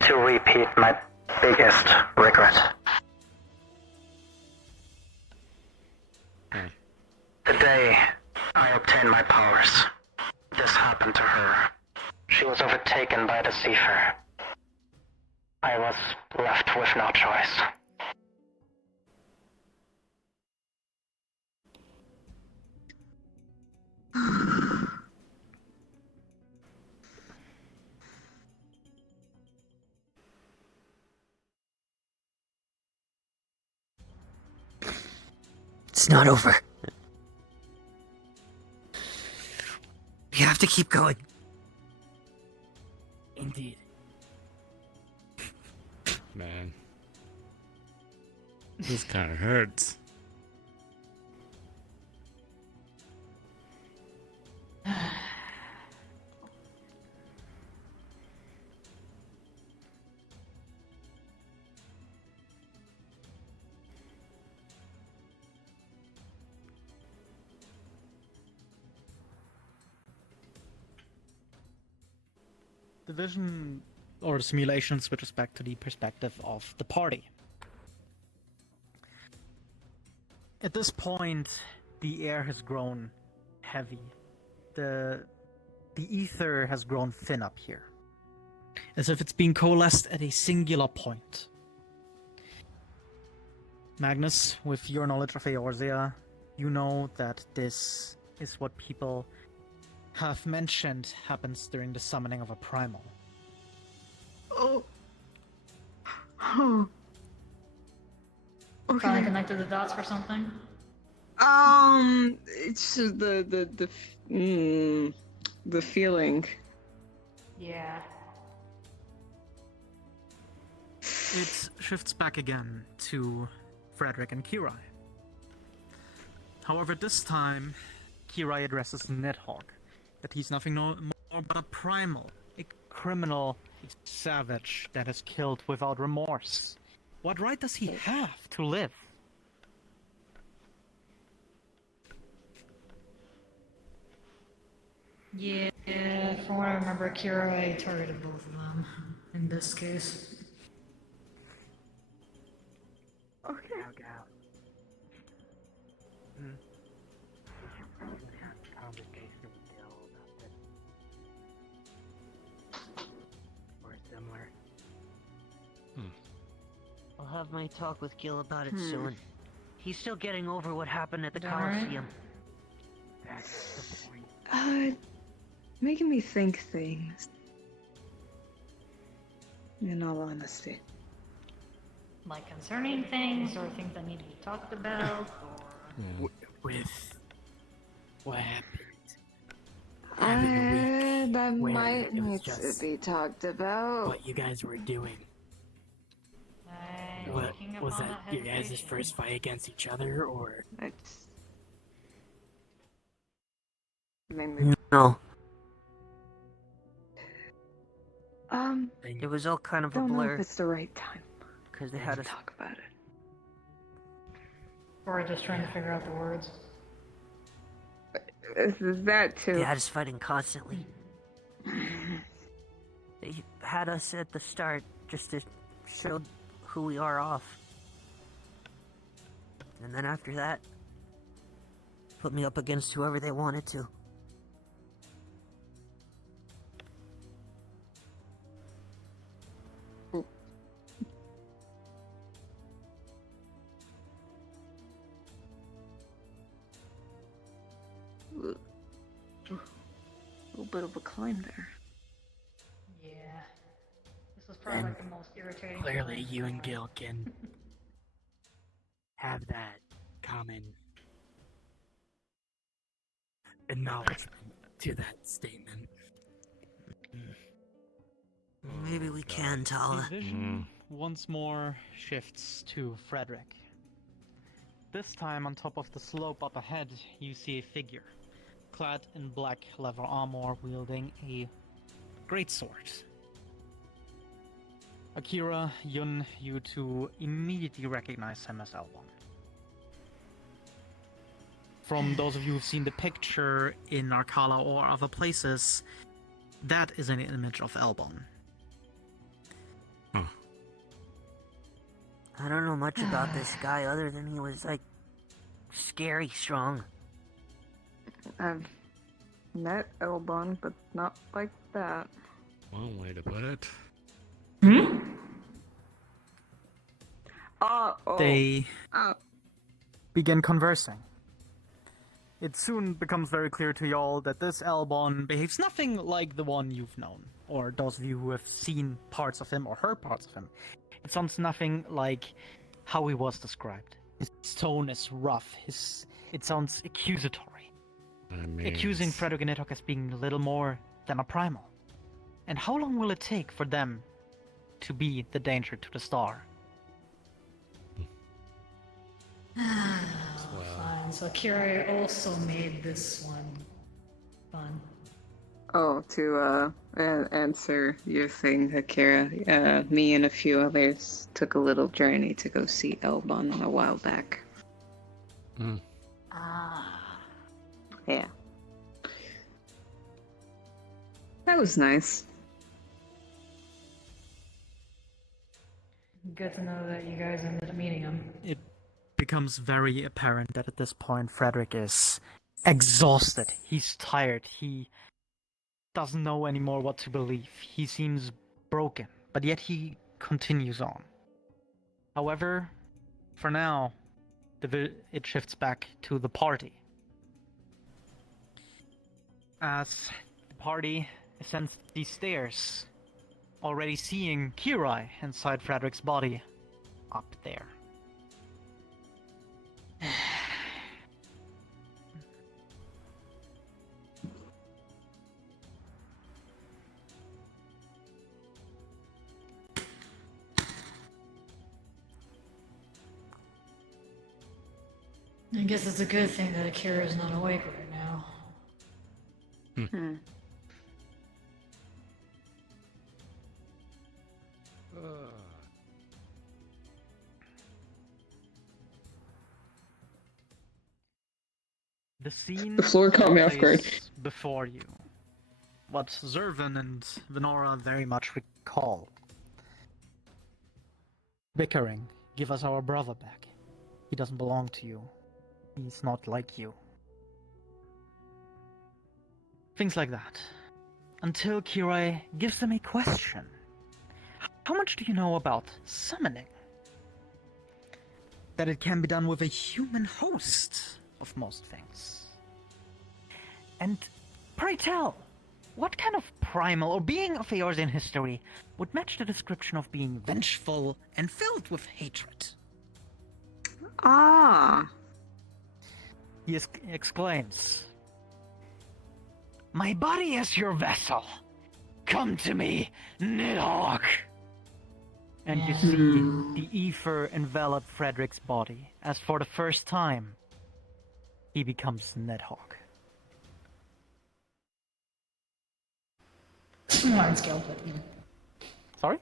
to repeat my biggest regret. The day I obtained my powers, this happened to her. She was overtaken by a deceiver. I was left with no choice. It's not over. We have to keep going. Indeed. Man. This kind of hurts. The vision or the simulation switches back to the perspective of the party. At this point, the air has grown heavy. The ether has grown thin up here, as if it's being coalesced at a singular point. Magnus, with your knowledge of Eorzea, you know that this is what people have mentioned happens during the summoning of a primal. Oh. Oh. Okay. Finally connected the dots for something? It's the feeling. Yeah. It shifts back again to Frederick and Kirai. However, this time, Kirai addresses Nidhogg, that he's nothing more but a primal, a criminal, a savage that has killed without remorse. What right does he have to live? Yeah, from what I remember, Kira targeted both of them in this case. Okay. Or similar. I'll have my talk with Gil about it soon. He's still getting over what happened at the Alright. Coliseum. That's the point. Making me think things. In all honesty. Like concerning things, or things that need to be talked about, or... With what happened. Having a week That where might it was need to just be talked about. what you guys were doing. What was that? Your guys' first fight against each other, or? It's mainly. No, It it was all kind of a don't know blur if it's the right time because they had to us. talk about it. Or just trying to figure out the words. Is that too? They had us fighting constantly. They had us at the start just to show who we are off. And then after that, put me up against whoever they wanted to. A little bit of a climb there. Yeah. This was probably like the most irritating. Clearly, thing. you and Gil can have that common acknowledgement to that statement. Maybe we can, Tala. The vision once more shifts to Frederick. This time, on top of the slope up ahead, you see a figure, clad in black leather armor, wielding a greatsword. Akira, Yun, you two immediately recognize him as Elbon. From those of you who've seen the picture in Narkala or other places, that is an image of Elbon. I don't know much about this guy other than he was, like, scary strong. I've met Elbon, but not like that. One way to put it. They begin conversing. It soon becomes very clear to y'all that this Elbon behaves nothing like the one you've known, or those of you who have seen parts of him or heard parts of him. It sounds nothing like how he was described. His tone is rough. It sounds accusatory. Accusing Frederick and Nidhogg as being little more than a primal. And how long will it take for them to be the danger to the star? Fine. So Akira also made this one fun. Oh, to answer your thing, Akira, me and a few others took a little journey to go see Elbon a while back. Yeah. That was nice. Good to know that you guys ended up meeting him. It becomes very apparent that at this point Frederick is exhausted. He's tired. He doesn't know anymore what to believe. He seems broken, but yet he continues on. However, for now, it shifts back to the party. As the party ascends these stairs, already seeing Kirai inside Frederick's body up there. I guess it's a good thing that Akira's not awake right now. The scene The floor caught me off guard. plays before you. What Zervin and Venora very much recall. Bickering. Give us our brother back. He doesn't belong to you. He's not like you. Things like that. Until Kirai gives them a question. How much do you know about summoning? That it can be done with a human host, of most things. And pray tell, what kind of primal or being of Eorzean history would match the description of being vengeful and filled with hatred? He exclaims, "My body is your vessel. Come to me, Nidhogg." And you see the ether envelop Frederick's body, as for the first time, he becomes Nidhogg. Smaller in scale, but you know. Sorry?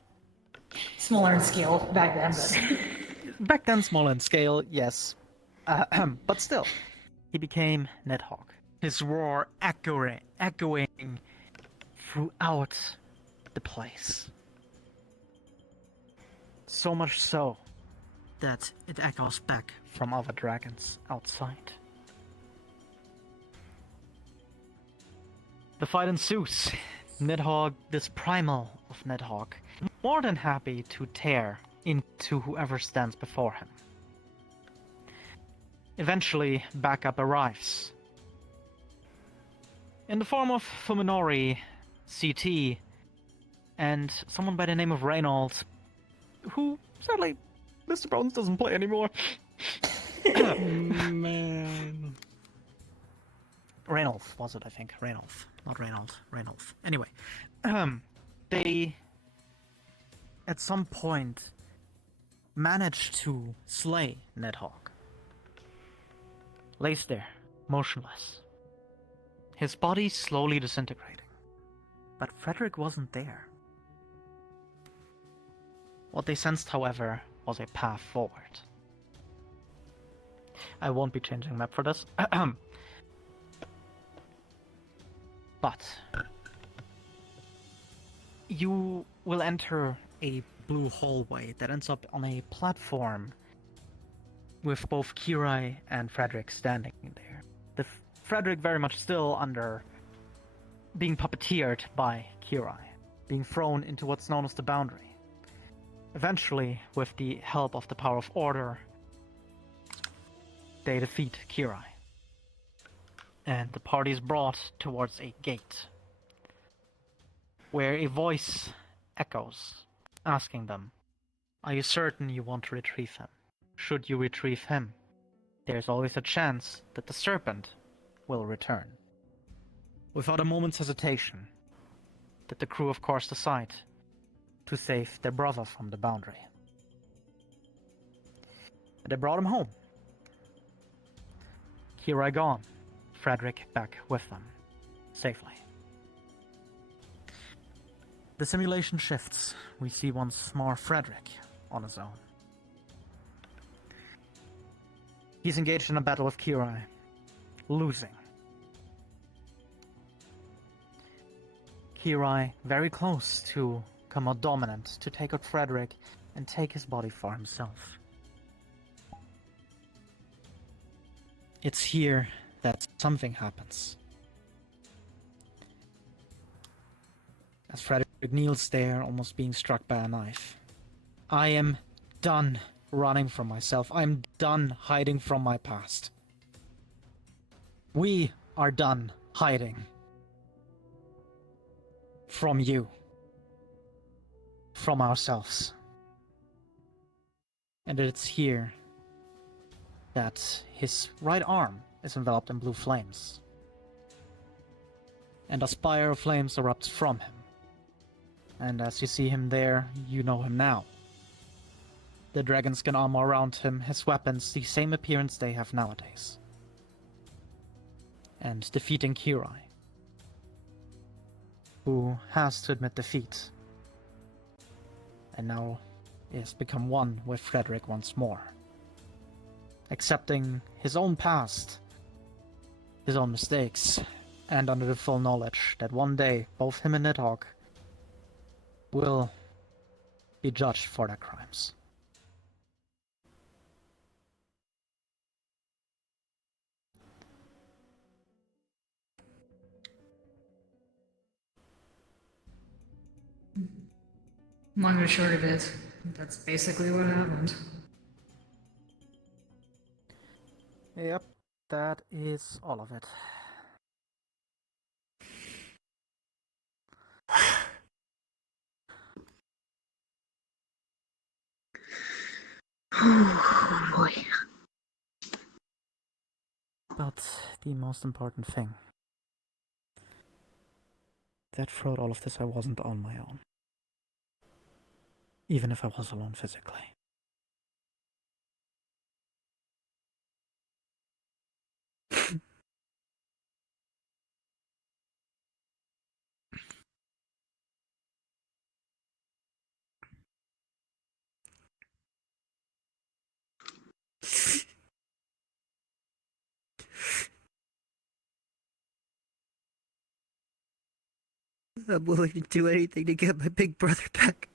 Smaller in scale back then, but... Back then, smaller in scale, yes. But still, he became Nidhogg. His roar echoing throughout the place. So much so that it echoes back from other dragons outside. The fight ensues. Nidhogg, this primal of Nidhogg, more than happy to tear into whoever stands before him. Eventually, backup arrives. In the form of Fuminori, CT, and someone by the name of Reynolds, who, sadly, Mr. Bones doesn't play anymore. Man. Reynolds was it, I think. Reynolds. Not Reynolds. Reynolds. Anyway. They, at some point, manage to slay Nidhogg lays there, motionless, his body slowly disintegrating. But Frederick wasn't there. What they sensed, however, was a path forward. I won't be changing map for this. But you will enter a blue hallway that ends up on a platform with both Kirai and Frederick standing there. Frederick very much still under being puppeteered by Kirai, being thrown into what's known as the boundary. Eventually, with the help of the power of order, they defeat Kirai. And the party is brought towards a gate, where a voice echoes, asking them, "Are you certain you want to retrieve him? Should you retrieve him, there's always a chance that the serpent will return." Without a moment's hesitation, did the crew of course decide to save their brother from the boundary. And they brought him home. Kirai gone, Frederick back with them, safely. The simulation shifts. We see once more Frederick on his own. He's engaged in a battle with Kirai, losing. Kirai very close to come out dominant, to take out Frederick and take his body for himself. It's here that something happens. As Frederick kneels there, almost being struck by a knife. I am done running from myself. I'm done hiding from my past. We are done hiding from you. From ourselves. And it's here that his right arm is enveloped in blue flames. And a spire of flames erupts from him. And as you see him there, you know him now. The dragonskin armor around him, his weapons, the same appearance they have nowadays. And defeating Kirai, who has to admit defeat, and now is become one with Frederick once more. Accepting his own past, his own mistakes, and under the full knowledge that one day both him and Nidhogg will be judged for their crimes. Long and short of it, that's basically what happened. Yep, that is all of it. Oh boy. But the most important thing, that throughout all of this I wasn't on my own. Even if I was alone physically. I'm willing to do anything to get my big brother back.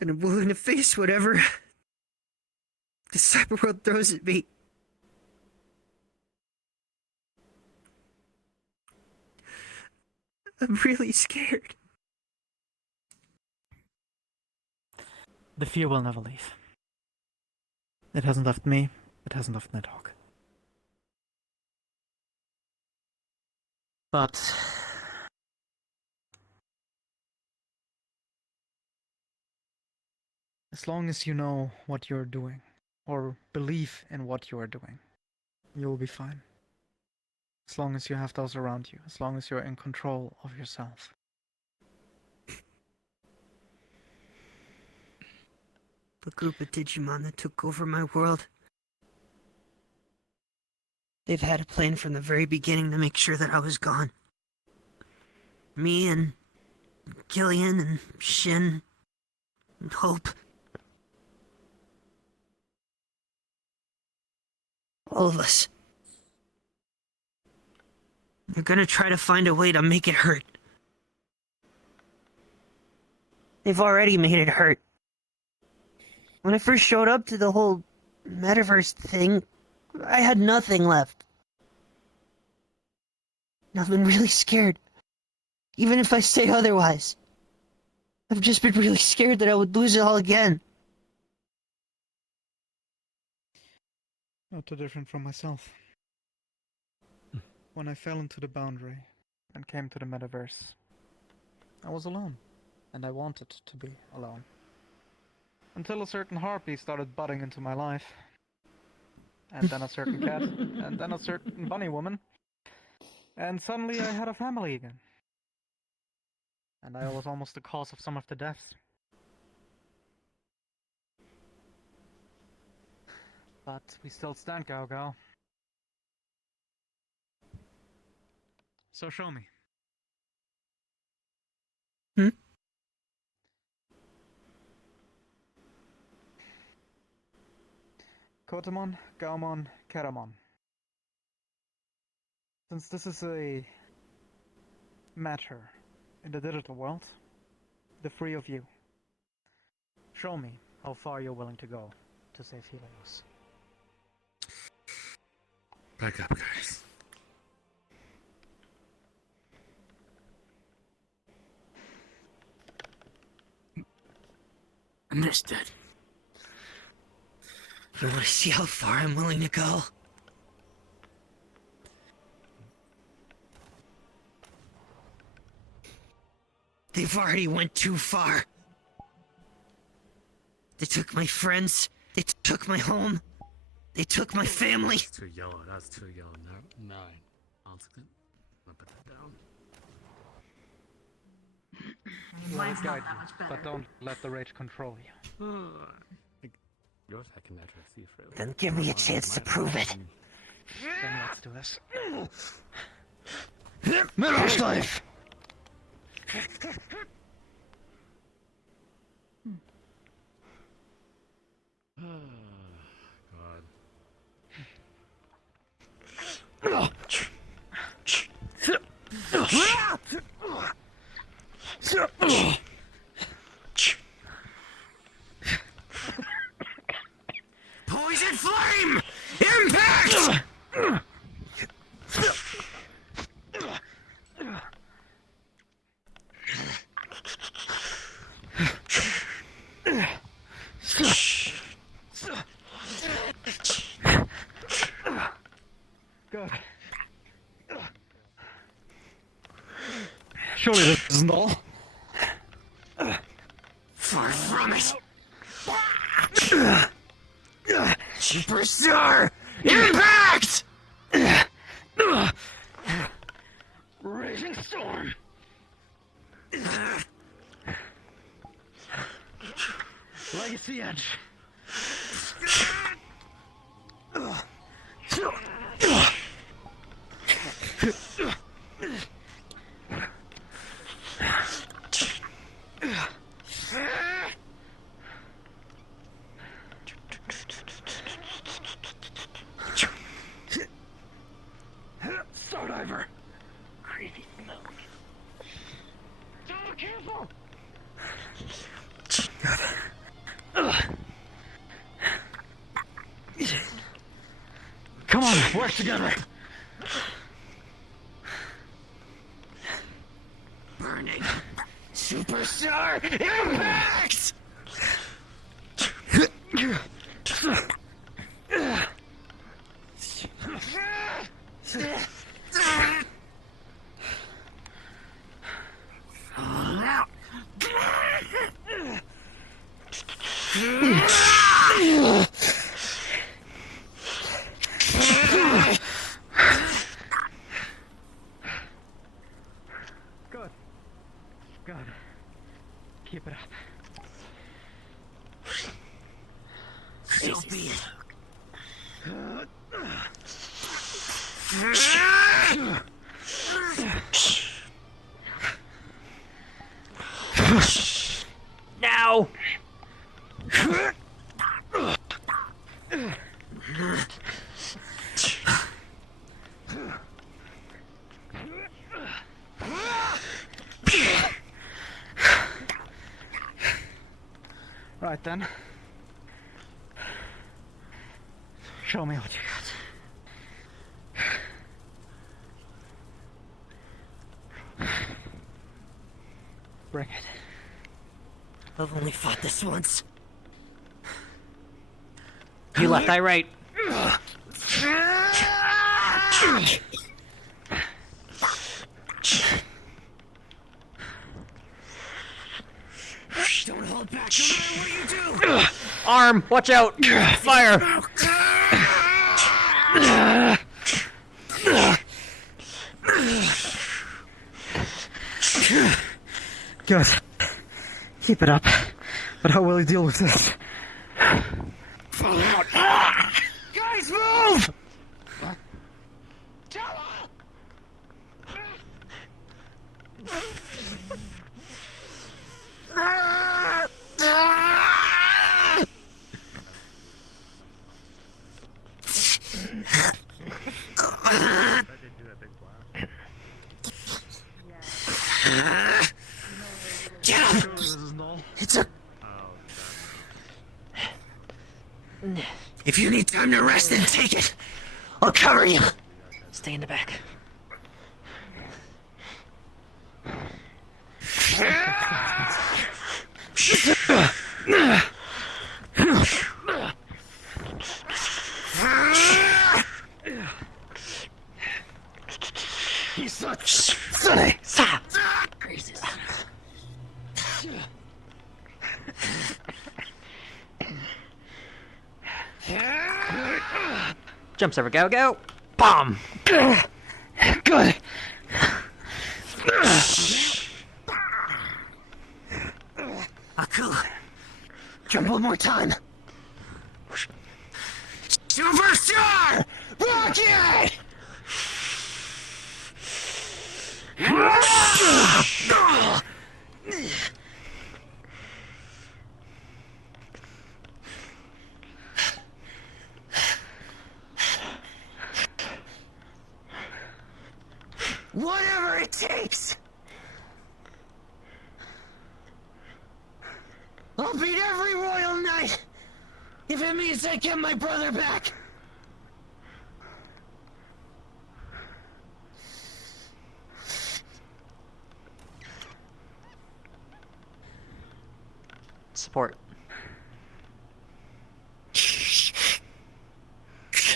And I'm willing to face whatever the cyber world throws at me. I'm really scared. The fear will never leave. It hasn't left me, it hasn't left Nidhogg. But as long as you know what you're doing, or believe in what you are doing, you'll be fine. As long as you have those around you, as long as you're in control of yourself. the group of Digimon that took over my world. They've had a plan from the very beginning to make sure that I was gone. Me and Gillian and Shin and Hope. All of us. They're gonna try to find a way to make it hurt. They've already made it hurt. When I first showed up to the whole metaverse thing, I had nothing left. And I've been really scared. Even if I say otherwise. I've just been really scared that I would lose it all again. Not too different from myself. When I fell into the boundary and came to the metaverse, I was alone, and I wanted to be alone. Until a certain harpy started butting into my life. And then a certain cat, and then a certain bunny woman. And suddenly I had a family again. And I was almost the cause of some of the deaths. But we still stand, Gao Gao. So show me. Kotamon, Gaomon, Keramon. Since this is a matter in the digital world, the three of you, show me how far you're willing to go to save Helios. Back up, guys. Understood. You want to see how far I'm willing to go? They've already went too far. They took my friends. They took my home. They took my family. That's too yellow. That's too yellow. No, 9. I'll put that down. Mine's Let not it guide that you, much better. but don't let the rage control you. Yours I can actually see for it. Then give me a chance to prove it. Then let's do this. Metaverse life! God. Poison flame! Impact! Good. Surely this isn't all. Far from it. Superstar! Impact! Raging storm! Legacy Edge. Stardiver! Creepy smoke. Don't careful! Come on, work together. Burning. Superstar impact! Good. Good. Keep it up. Jesus. Now! Right then. Show me what you got. Bring it. I've only fought this once. You left, I right. Don't hold back no matter what you do! Arm! Watch out! Fire! Good. Keep it up. But how will you deal with this? Fall out! Guys, move! Get up! It's a... If you need time to rest, then take it. I'll cover you. Stay in the back. Jump server, go, go! Bomb! Good! Aku, jump one more time. Superstar! Rocket! Whatever it takes! I'll beat every royal knight if it means I get my brother back! Support.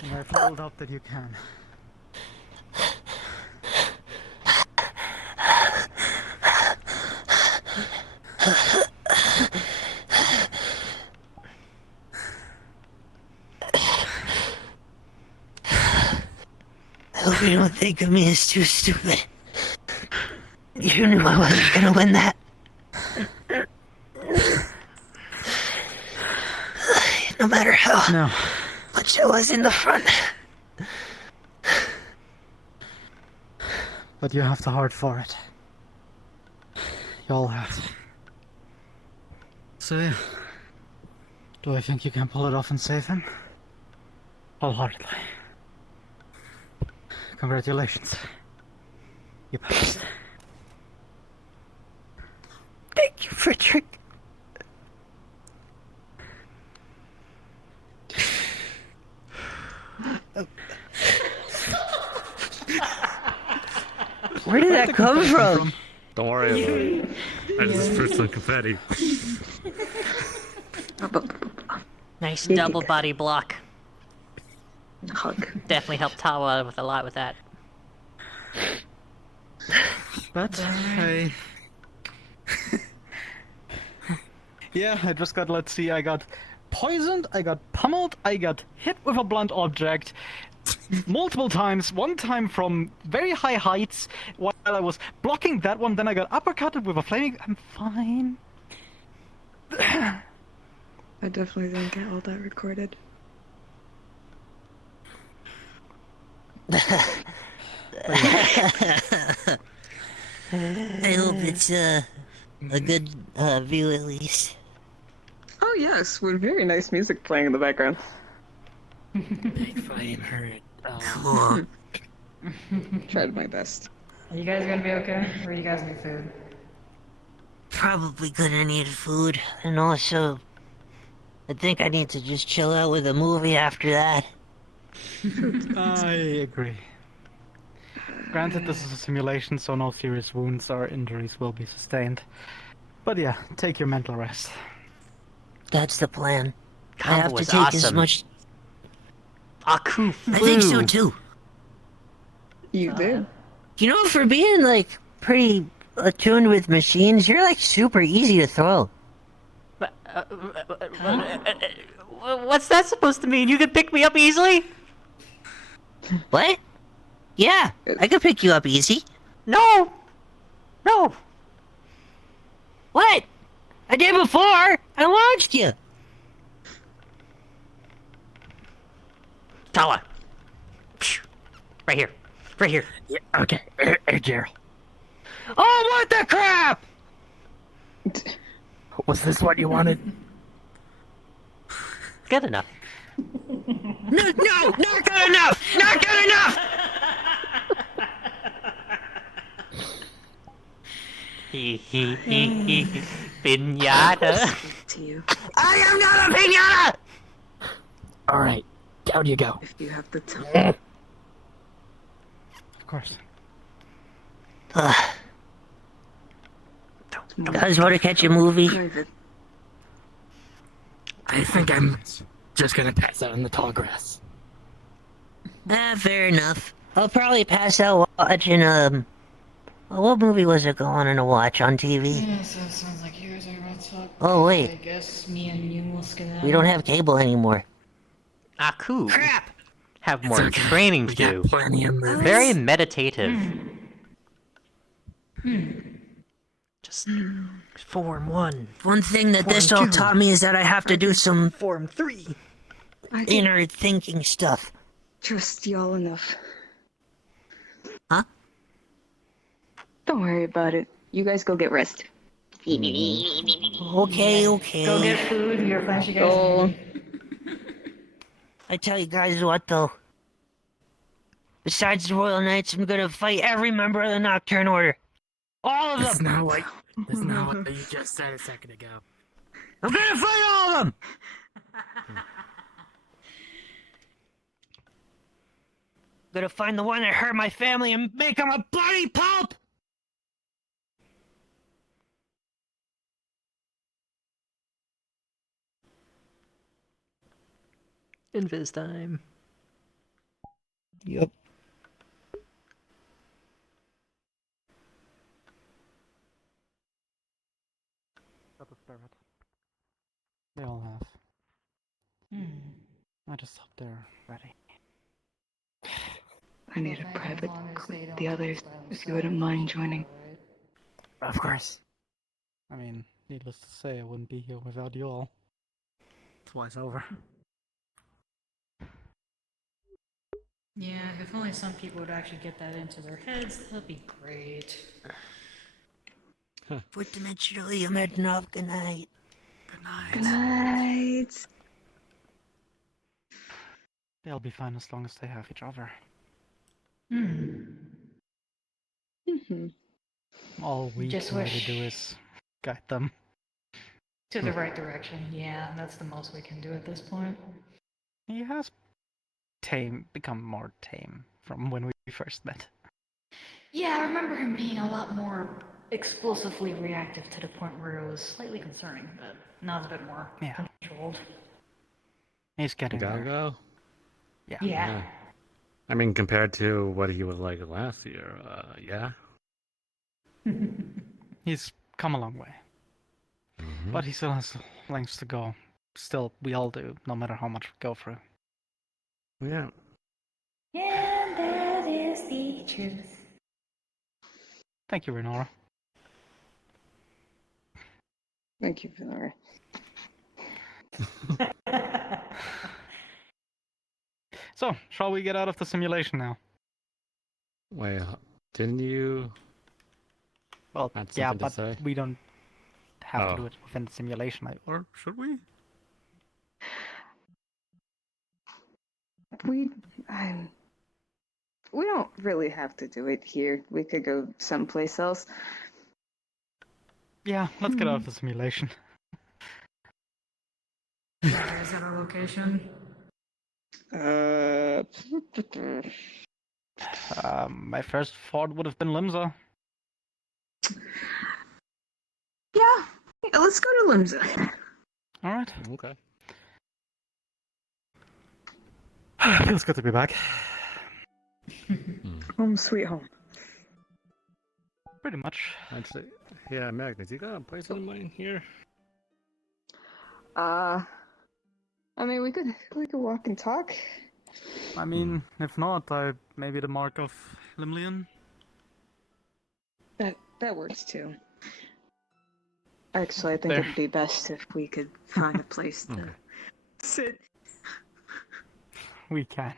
And I've rolled up that you can. I hope you don't think of me as too stupid. You knew I wasn't gonna win that. No matter how much I was in the front. But you have the heart for it. You all have. So yeah. Do I think you can pull it off and save him? Wholeheartedly. Congratulations. You passed. Thank you, Frederick. Where did that come from? Don't worry about it. I just threw some confetti. Nice double body block. Hug. Definitely helped Tawa with a lot with that. But I... yeah, I just got, let's see, I got poisoned, I got pummeled, I got hit with a blunt object multiple times, one time from very high heights while I was blocking that one, then I got uppercutted with a flaming... I'm fine. I definitely didn't get all that recorded. I hope it's a good view at least. Oh yes, with very nice music playing in the background. If I am heard. Cool. Tried my best. Are you guys gonna be okay? Or you guys need food? Probably gonna need food, and also, I think I need to just chill out with a movie after that. I agree. Granted, this is a simulation, so no serious wounds or injuries will be sustained. But yeah, take your mental rest. That's the plan. I Combo have to was take as awesome. much. Aku I think so flew. too. You did. You know, for being like pretty attuned with machines, you're like super easy to throw. What's that supposed to mean? You can pick me up easily? What? Yeah, I could pick you up easy. No! No! What? I did before. I launched you. Tala! Right here. Right here. Yeah, okay. Hey, Gerald. Oh, what the crap! Was this what you wanted? Good enough. No, not good enough! Not good enough! Pinata. To you, I am not a pinata! Alright, down you go. if you have the time. Of course. Guys, want to catch a movie? Private. I think I'm just gonna pass out in the tall grass. Fair enough. I'll probably pass out watching, what movie was it going to watch on TV? Yeah, so it sounds like you guys are about to talk. Oh, I wait. guess me and you will skedaddle. We don't have cable anymore. Aku. Crap! Have It's more okay. training We to got do. plenty of movies. Very meditative. Just form 1. One thing that this Form all two. taught me is that I have to do some Form 3. I can inner thinking stuff. trust y'all enough. Huh? Don't worry about it. You guys go get rest. Okay. Go get food. Your plans, you guys. Oh, I tell you guys what, though. Besides the Royal Knights, I'm gonna fight every member of the Nocturne Order. All of That's them! not what you just said a second ago. I'm gonna fight all of them! Gonna find the one that hurt my family and make him a bloody pulp! Invis time. Yep. Got the spirit. They all have. I just hope they're ready. I need a private with the others, if you wouldn't mind joining. Of course. I mean, needless to say, I wouldn't be here without you all. That's why it's over. Yeah, if only some people would actually get that into their heads, that'd be great. Fourth-dimensionally, I'm heading off. Good night. Good night. They'll be fine as long as they have each other. Mm-hmm. All we Just can really wish- do is guide them. To the right direction, yeah, that's the most we can do at this point. He has become more tame from when we first met. Yeah, I remember him being a lot more explosively reactive to the point where it was slightly concerning, but now it's a bit more controlled. He's getting Gotta there. go. Yeah. I mean, compared to what he was like last year, yeah. He's come a long way. But he still has lengths to go. Still, we all do, no matter how much we go through. Yeah. And that is the truth. Thank you, Renora. Thank you, Venora. So, shall we get out of the simulation now? Wait, didn't you Well, had yeah, something to but say? we don't have to Oh. do it within the simulation. Or should we? I, we don't really have to do it here. We could go someplace else. Yeah, let's get out of the simulation. Is that our location? My first thought would have been Limsa. Yeah, let's go to Limsa. All right. Okay. Feels good to be back. Home sweet home. Pretty much. Actually, yeah, Magnus, you got a place in mind here? I mean, we could walk and talk. I mean, if not, maybe the mark of Limlian. That works too. Actually, I think There. it'd be best if we could find a place to sit. We can.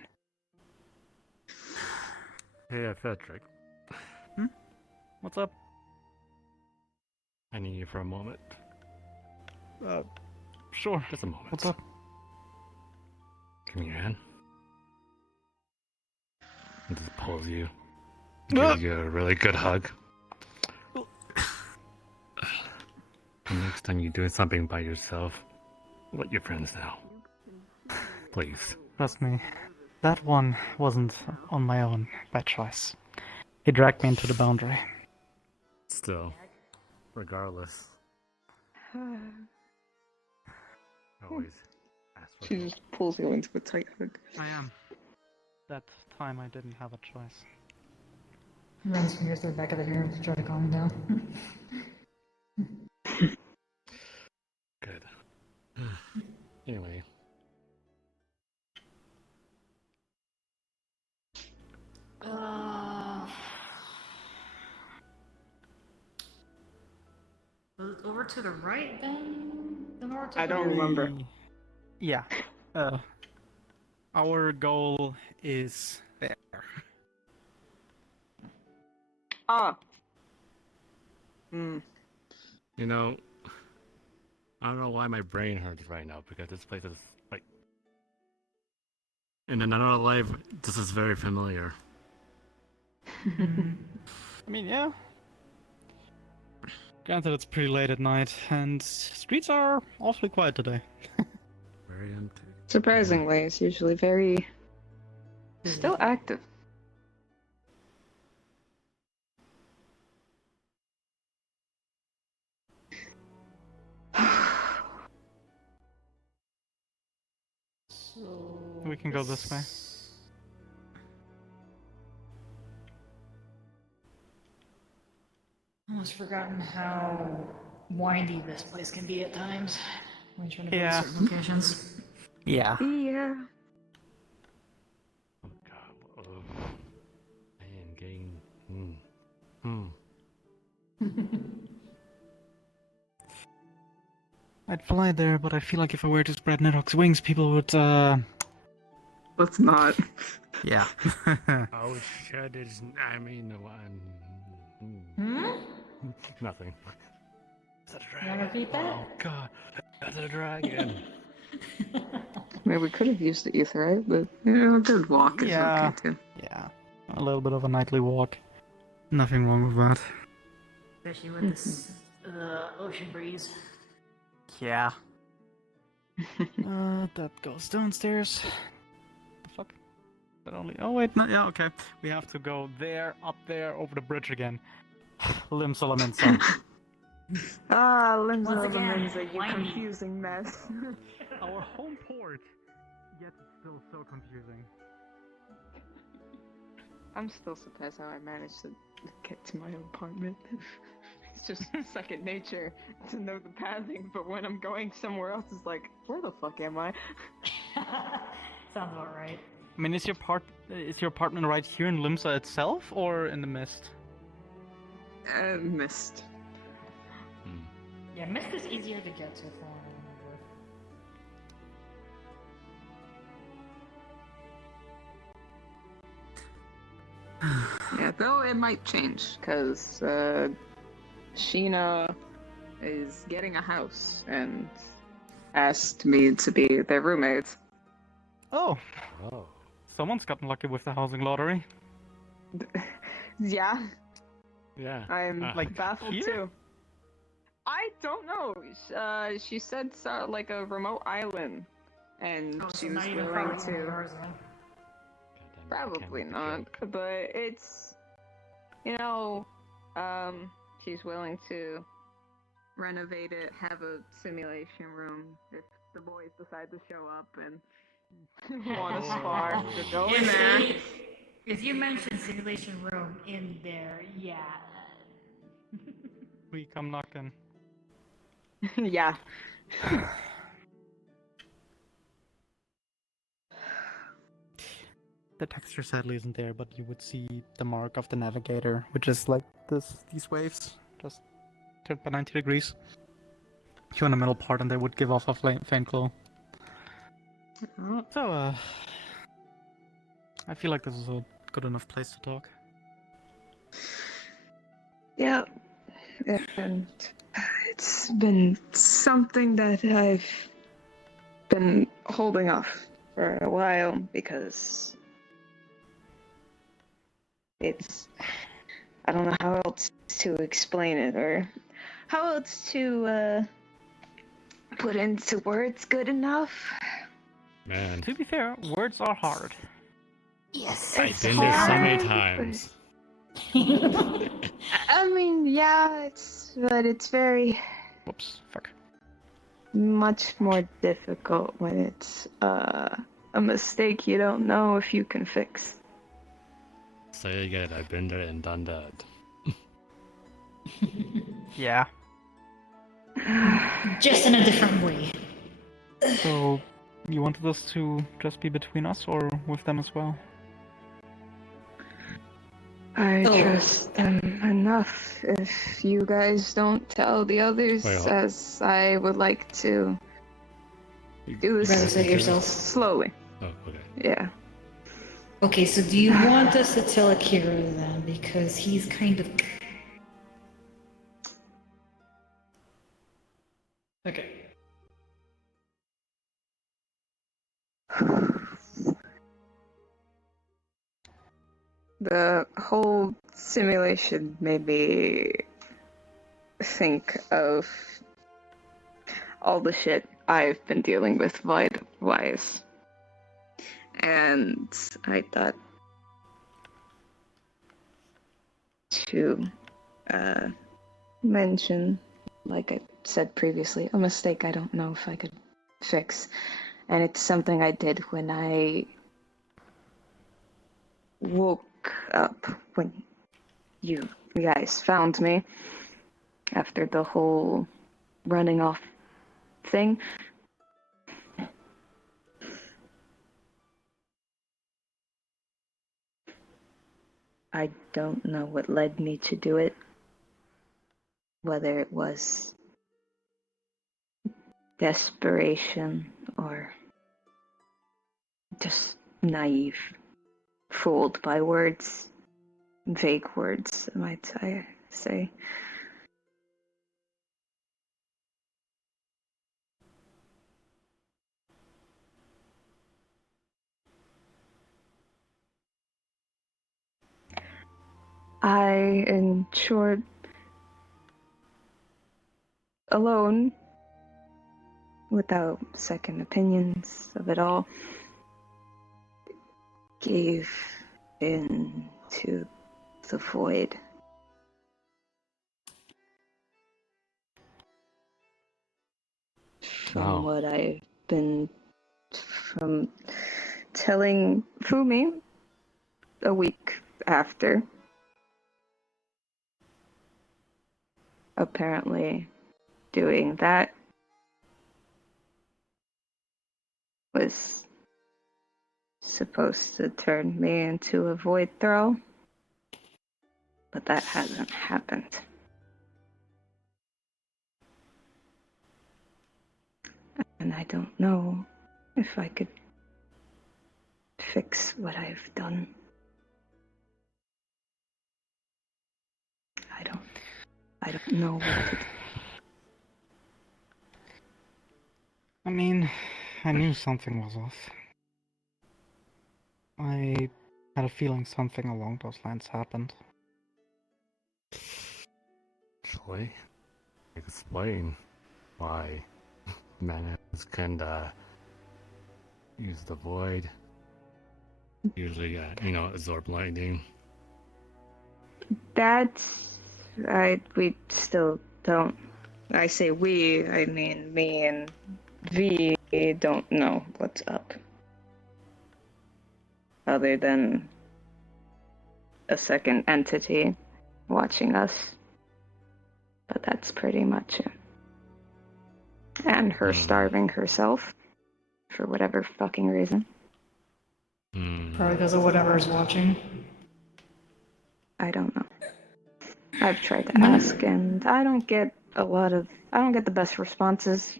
Hey, Frederick. What's up? I need you for a moment. Sure. Just a moment. What's up? Give me your hand. I'll just pulls you. Give you a really good hug. And next time you're doing something by yourself, let your friends know. Please. Trust me, that one wasn't on my own by choice. He dragged me into the boundary. Still, regardless, always ask for She help. just pulls you into a tight hug. I am. That time I didn't have a choice. Runs fingers through the back of the hair to try to calm him down. Good. Anyway. Over to the right then? The north? I don't remember. Yeah. Our goal is there. Ah. You know, I don't know why my brain hurts right now because this place is like in another life. This is very familiar. I mean, yeah. Granted, it's pretty late at night, and streets are awfully quiet today. Very empty. Surprisingly, it's usually very still active. We can go this way. Almost forgotten how windy this place can be at times when you're trying to go Yeah. to certain locations. Yeah. Yeah. Oh God. I am getting. I'd fly there, but I feel like if I were to spread Nidhogg's wings, people would, Let's not. Yeah. Oh shit! It's. I mean, no, nothing. It's a dragon. You wanna repeat that? Oh God! That's a dragon. Maybe we could have used the ether, right? But a good walk is Yeah. okay too. Yeah. A little bit of a nightly walk. Nothing wrong with that. Especially with this ocean breeze. Yeah. That goes downstairs. The fuck? That only. Oh wait, no, yeah, okay. We have to go there, up there, over the bridge again. Limsa. Ah, Limsa Once again, you windy. confusing mess. Our home port. Yet it's still so confusing. I'm still surprised how I managed to get to my apartment. It's just second nature to know the pathing, but when I'm going somewhere else, it's like, where the fuck am I? Sounds about right. I mean, is your apartment right here in Limsa itself, or in the mist? Mist. Yeah, mist is easier to get to from what I remember. Yeah, Yeah, though it might change, because Sheena is getting a house and asked me to be their roommate. Oh, Oh. someone's gotten lucky with the housing lottery. Yeah, Yeah. I'm Like, baffled here? too. I don't know. She said like a remote island, and Oh, she so was not even willing probably one of to. ours then. Probably not, but it's, she's willing to renovate it, have a simulation room if the boys decide to show up and want to spar. To go in there. If you mention simulation room in there, yeah. We come knocking. Yeah. The texture sadly isn't there, but you would see the mark of the navigator, which is like these waves, just turned by 90 degrees. You're in the middle part, and they would give off a faint glow. So, I feel like this is a good enough place to talk. Yeah. And it's been something that I've been holding off for a while because I don't know how else to explain it or how else to put into words good enough. Man. To be fair, words are hard. Yes. I've been there so many times. I mean, yeah, but it's very much more difficult when it's a mistake you don't know if you can fix. Say again, I've been there and done that. Yeah. Just in a different way. So, you wanted us to just be between us, or with them as well? I trust them enough if you guys don't tell the others, Wait, as I would like to do this Represent yourself. slowly. Oh, okay. Yeah. Okay, so do you want us to tell Akira then? Because he's kind of... Okay. The whole simulation made me think of all the shit I've been dealing with Void-wise. And I thought to mention, like I said previously, a mistake I don't know if I could fix. And it's something I did when I woke up when you guys found me after the whole running off thing. I don't know what led me to do it, whether it was desperation or just naive, fooled by words, vague words, might I say. I, in short, alone, without second opinions of it all, gave in to the void. From what I've been from telling Fumi a week after, apparently doing that was supposed to turn me into a void throw, but that hasn't happened. And I don't know if I could fix what I've done. I don't know what to do. I mean, I knew something was off. I had a feeling something along those lines happened. Actually, explain why Manas can use the void. Usually, absorb lightning. We still don't. I say we, I mean me and V don't know what's up. Other than a second entity watching us. But that's pretty much it. And her starving herself. For whatever fucking reason. Probably because of whatever's watching. I don't know. I've tried to ask and I don't get the best responses.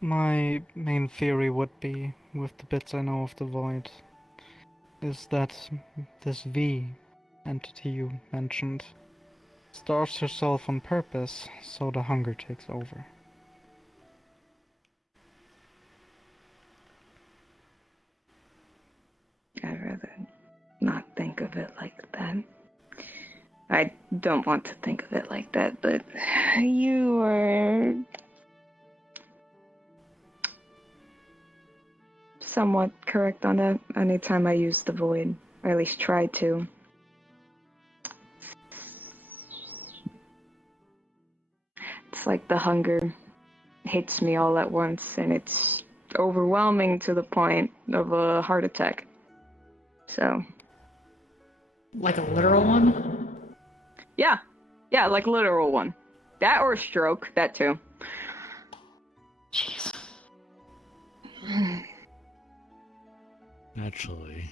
My main theory would be, with the bits I know of the void, is that this V entity you mentioned starves herself on purpose, so the hunger takes over. I'd rather not think of it like that. I don't want to think of it like that, but you are somewhat correct on that. Anytime I use the void, or at least try to. It's like the hunger hits me all at once, and it's overwhelming to the point of a heart attack. So. Like a literal one? Yeah, like literal one. That or a stroke, that too. Jeez. Naturally,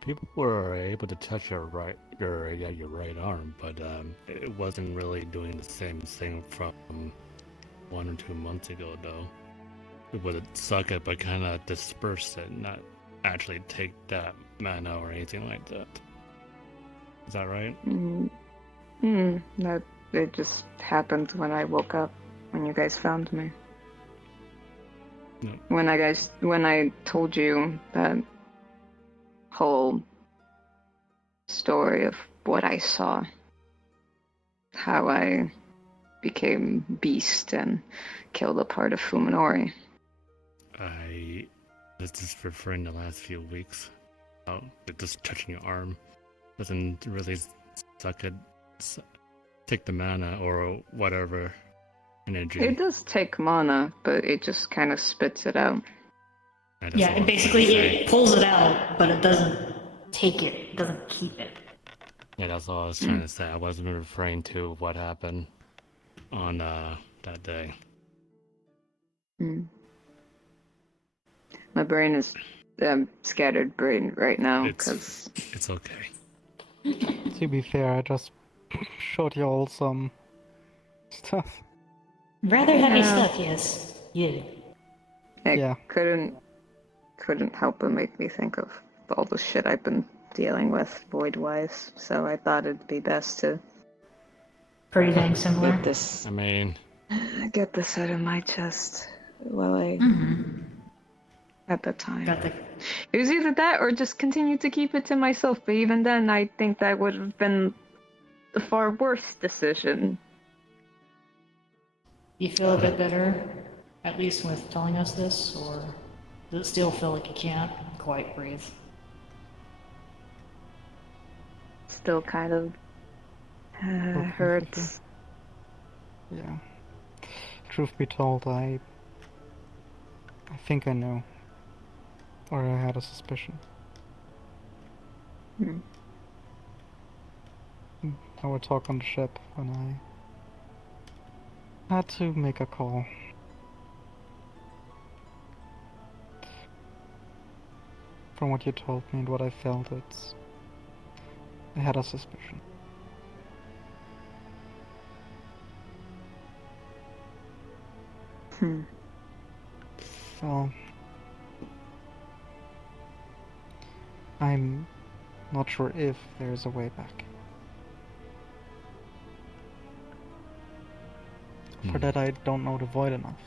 people were able to touch your right arm, but it wasn't really doing the same thing from 1 or 2 months ago, though. It would suck it, but kind of disperse it, not actually take that mana or anything like that. Is that right? That it just happened when I woke up, when you guys found me. No. When I told you that whole story of what I saw, how I became beast and killed a part of Fuminori. This is referring to the last few weeks. Oh, just touching your arm doesn't really take the mana or whatever energy. It does take mana, but it just kind of spits it out. Yeah, and basically it pulls it out, but it doesn't take it. It doesn't keep it. Yeah, that's all I was trying to say. I wasn't referring to what happened on that day. My brain is scattered brain right now because it's okay. To be fair, I just showed you all some stuff. Rather heavy stuff, yes. Yeah. I couldn't help but make me think of all the shit I've been dealing with void-wise, so I thought it'd be best to pretty dang similar. get this out of my chest while I at the time. It was either that or just continue to keep it to myself, but even then I think that would have been the far worse decision. You feel a bit better, at least with telling us this, or does it still feel like you can't quite breathe? Still kind of hurts. Yeah. Truth be told, I think I know. Or I had a suspicion. I would talk on the ship when I had to make a call. From what you told me and what I felt, I had a suspicion. Well, I'm Not sure if there's a way back. For that, I don't know the void enough.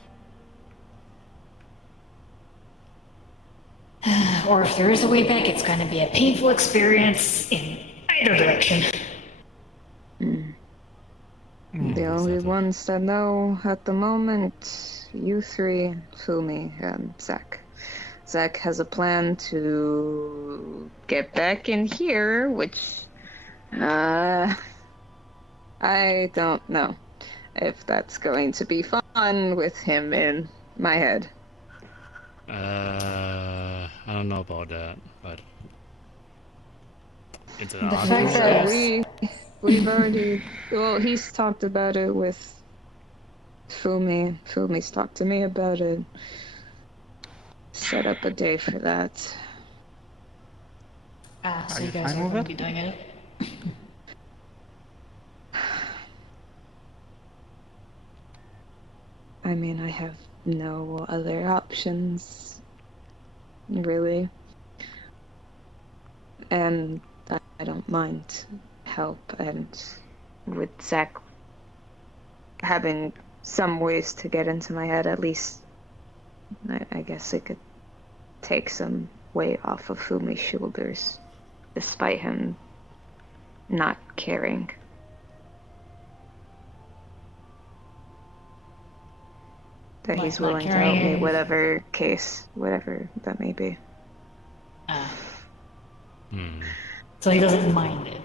Or if there is a way back, it's going to be a painful experience in either direction. The only ones that know at the moment, you three, Fumi, and Zack. Zack has a plan to get back in here, which, I don't know if that's going to be fun with him in my head. I don't know about that, but it's an The option. fact that we've already, well, he's talked about it with Fumi. Fumi's talked to me about it. Set up a day for that. So you guys are going to be doing it? I mean, I have no other options, really. And I don't mind help, and with Zack having some ways to get into my head, at least I guess it could take some weight off of Fumi's shoulders, despite him not caring. That he's willing to help me, whatever that may be. So he doesn't mind it.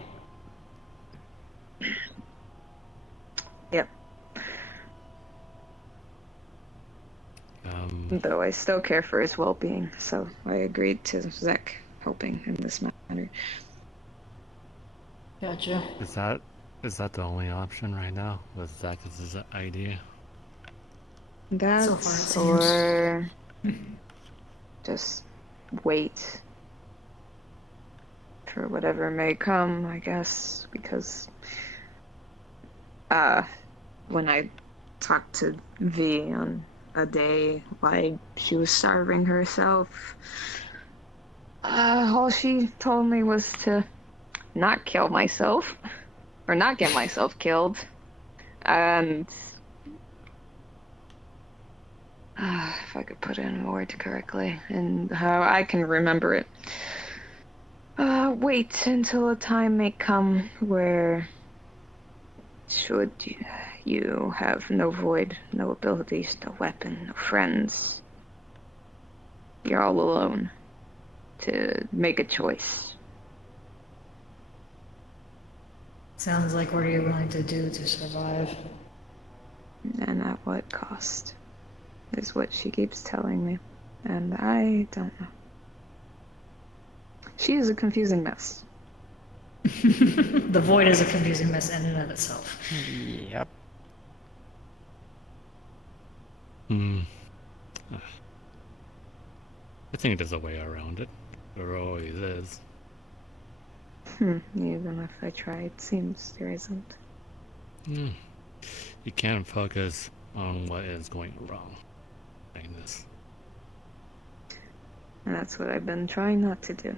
Yep. Though I still care for his well-being, so I agreed to Zack helping in this matter. Gotcha. Is that the only option right now? Was Zack is his idea? That's or just wait for whatever may come, I guess, because when I talked to V on a day why she was starving herself, all she told me was to not kill myself or not get myself killed, and if I could put it in words correctly and how I can remember it. Wait until a time may come where, should you have no void, no abilities, no weapon, no friends, you're all alone to make a choice. Sounds like what are you willing to do to survive? And at what cost, is what she keeps telling me. And I don't know. She is a confusing mess. The void is a confusing mess in and of itself. Yep. I think there's a way around it. There always is. Even if I try, it seems there isn't. You can't focus on what is going wrong. Like this. And that's what I've been trying not to do.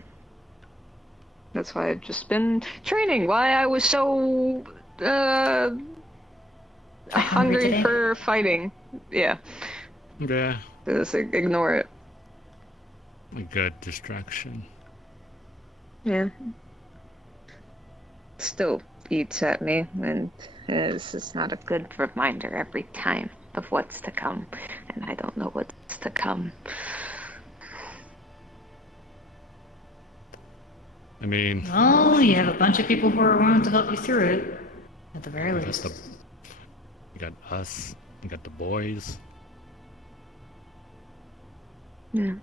That's why I've just been training. Why I was so hungry for fighting. Yeah. Yeah. Just ignore it. A good distraction. Yeah. Still eats at me, and it's just not a good reminder every time of what's to come, and I don't know what's to come. I mean... Well, you have a bunch of people who are willing to help you through it, at the very least. You got us, you got the boys. Yeah.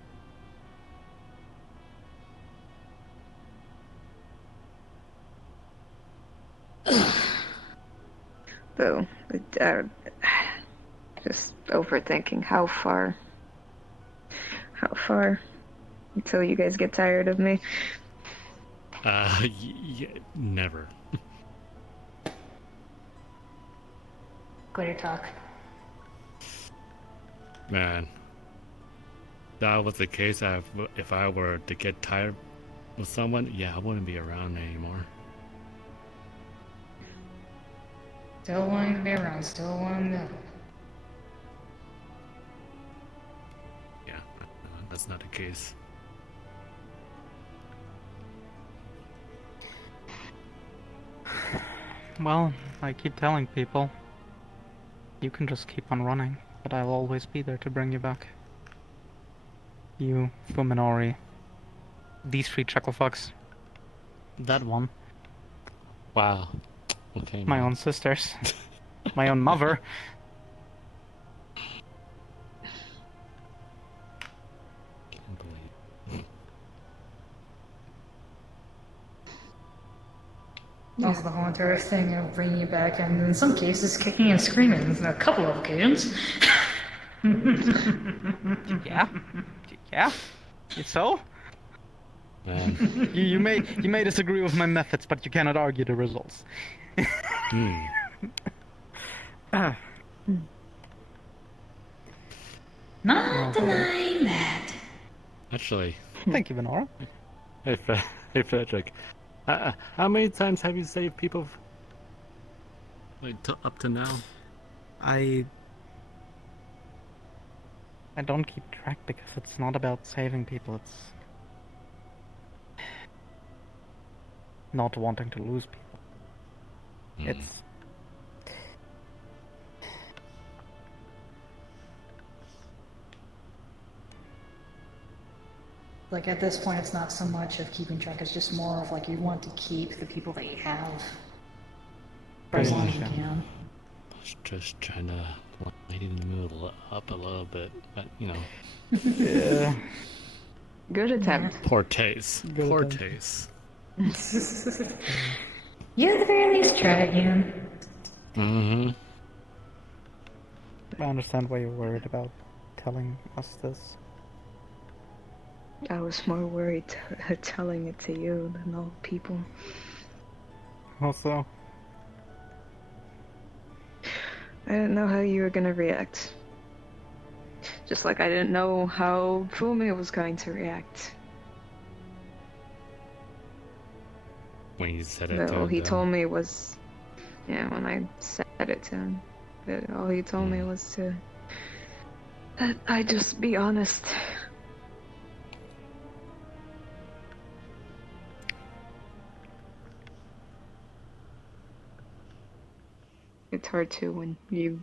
Though, just overthinking how far until you guys get tired of me. Never. Glitter talk. Man, that was the case if I were to get tired With someone, yeah, I wouldn't be around anymore. Still wanting to be around, still wanting to. Yeah, that's not the case. Well, I keep telling people, you can just keep on running, but I'll always be there to bring you back. You, Fuminori, these 3 chucklefucks, that one, Wow. Okay, my man. own sisters, my own mother. Can't believe. Also, the whole entire thing of bringing you back, and in some cases, kicking and screaming on a couple of occasions. Yeah? Yeah? So? You may disagree with my methods, but you cannot argue the results. Not denying that. Actually. Thank you, Venora. Hey, hey, Frederick. How many times have you saved people? Like up to now? I don't keep track because it's not about saving people, it's not wanting to lose people. It's Like at this point, it's not so much of keeping track, it's just more of like you want to keep the people that you have for as long as you can. I was just trying to lighten the mood up a little bit, but you know. Yeah. Good attempt. Poor taste. Good Poor attempt. taste. You at the very least try again. Mm-hmm. I understand why you're worried about telling us this. I was more worried telling it to you than all people. Also, I didn't know how you were gonna react. Just like I didn't know how Fumi was going to react. When you said it All he to told me was, yeah, when I said it to him, that all he told me was that I just be honest. It's hard to when you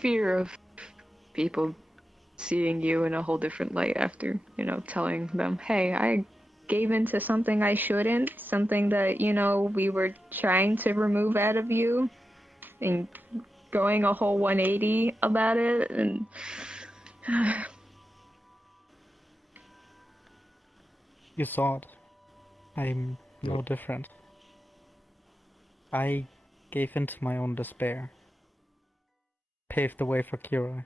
fear of people seeing you in a whole different light after, telling them, hey, I gave into something I shouldn't, something that, we were trying to remove out of you, and going a whole 180 about it, and you saw it. I'm no different. I gave in to my own despair. Paved the way for Kira.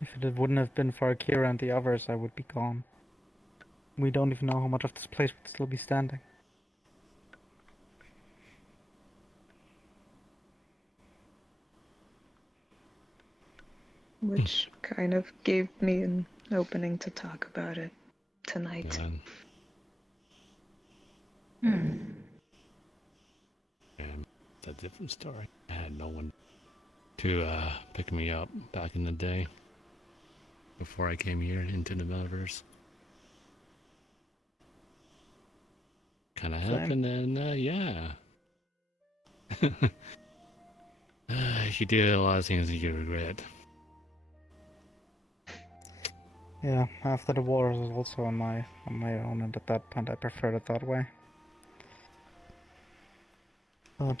If it wouldn't have been for Akira and the others, I would be gone. We don't even know how much of this place would still be standing. which kind of gave me an opening to talk about it tonight. And it's a different story. I had no one to pick me up back in the day before I came here into the metaverse. Kind of happened, and yeah. You did a lot of things that you regret. Yeah, after the war I was also on my own, and at that point I preferred it that way. But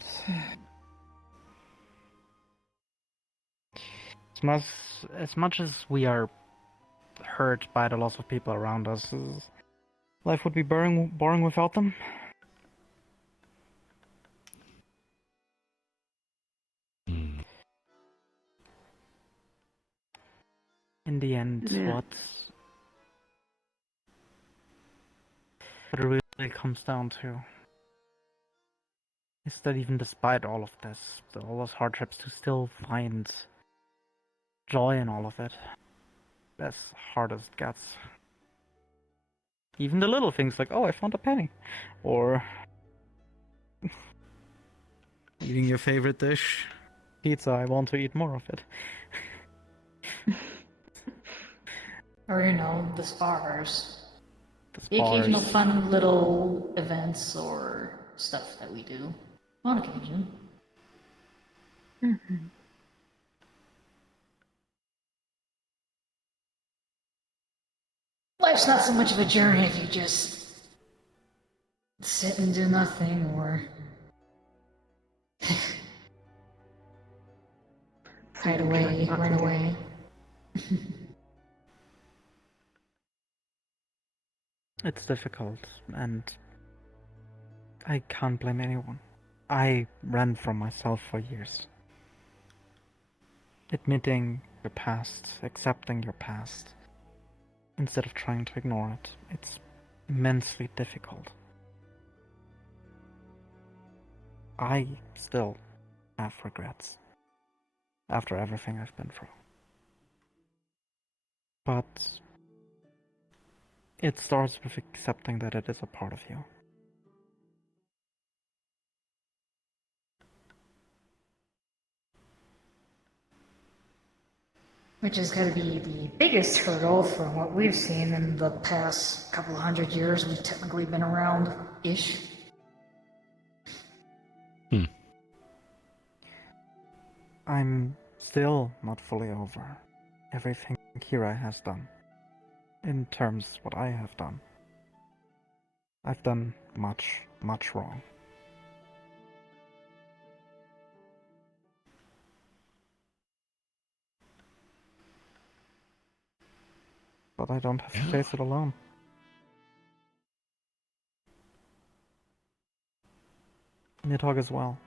as much as we are hurt by the loss of people around us, life would be boring without them. In the end, what it really comes down to is that even despite all of this, all those hardships, to still find joy in all of it, as hard as it gets. Even the little things like, oh, I found a penny. Or eating your favorite dish. Pizza, I want to eat more of it. Or, you know, the spars. The The occasional spars. fun little events or stuff that we do on occasion. Mm-hmm. Life's not so much of a journey if you just sit and do nothing or hide away, run away. It's difficult, and I can't blame anyone. I ran from myself for years. Admitting your past, accepting your past, instead of trying to ignore it, it's immensely difficult. I still have regrets after everything I've been through. But it starts with accepting that it is a part of you. Which is going to be the biggest hurdle from what we've seen in the past couple of 100 years we've technically been around-ish. I'm still not fully over everything Kira has done. In terms what I have done. I've done much, much wrong. But I don't have to face it alone. Nidhogg as well.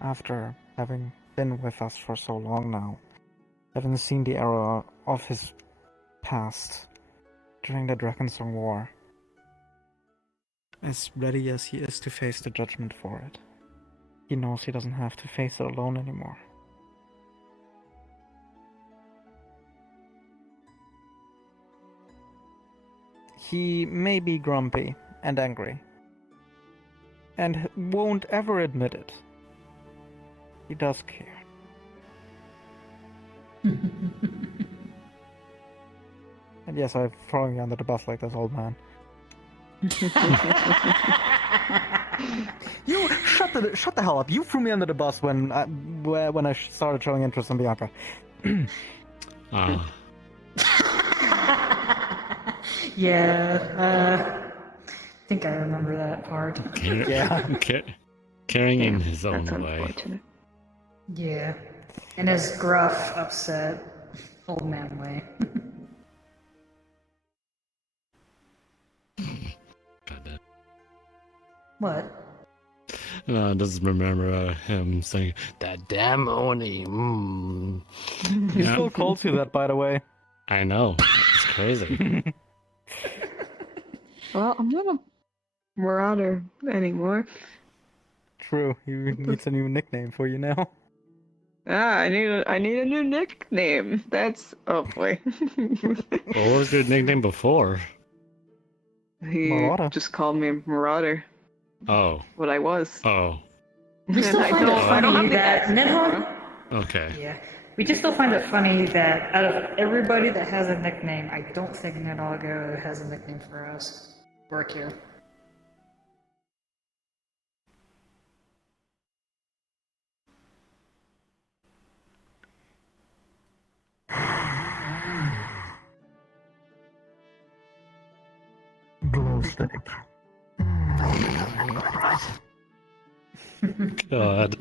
After having been with us for so long now, having seen the error of his past during the Drakensong War, as ready as he is to face the judgment for it, he knows he doesn't have to face it alone anymore. He may be grumpy and angry, and won't ever admit it. He does care. And yes, I'm throwing you under the bus like this old man. You shut the hell up! You threw me under the bus when I started showing interest in Bianca. Yeah, I think I remember that part. Carrying in his own That's way. unfortunate. Yeah, in his gruff, upset, old man way. Goddamn. What? No, I just remember him saying, that damn Oni. He still calls you that, by the way. I know. It's crazy. Well, I'm not a marauder anymore. True, he needs a new nickname for you now. I need a new nickname. That's oh boy. What was your nickname before? He Marauder. just called me Marauder. Oh. What I was. Oh. We still find it funny that Nidhogg. Okay. Yeah, we just still find it funny that out of everybody that has a nickname, I don't think Nidhogg has a nickname for us. Work here. Glow stick. God.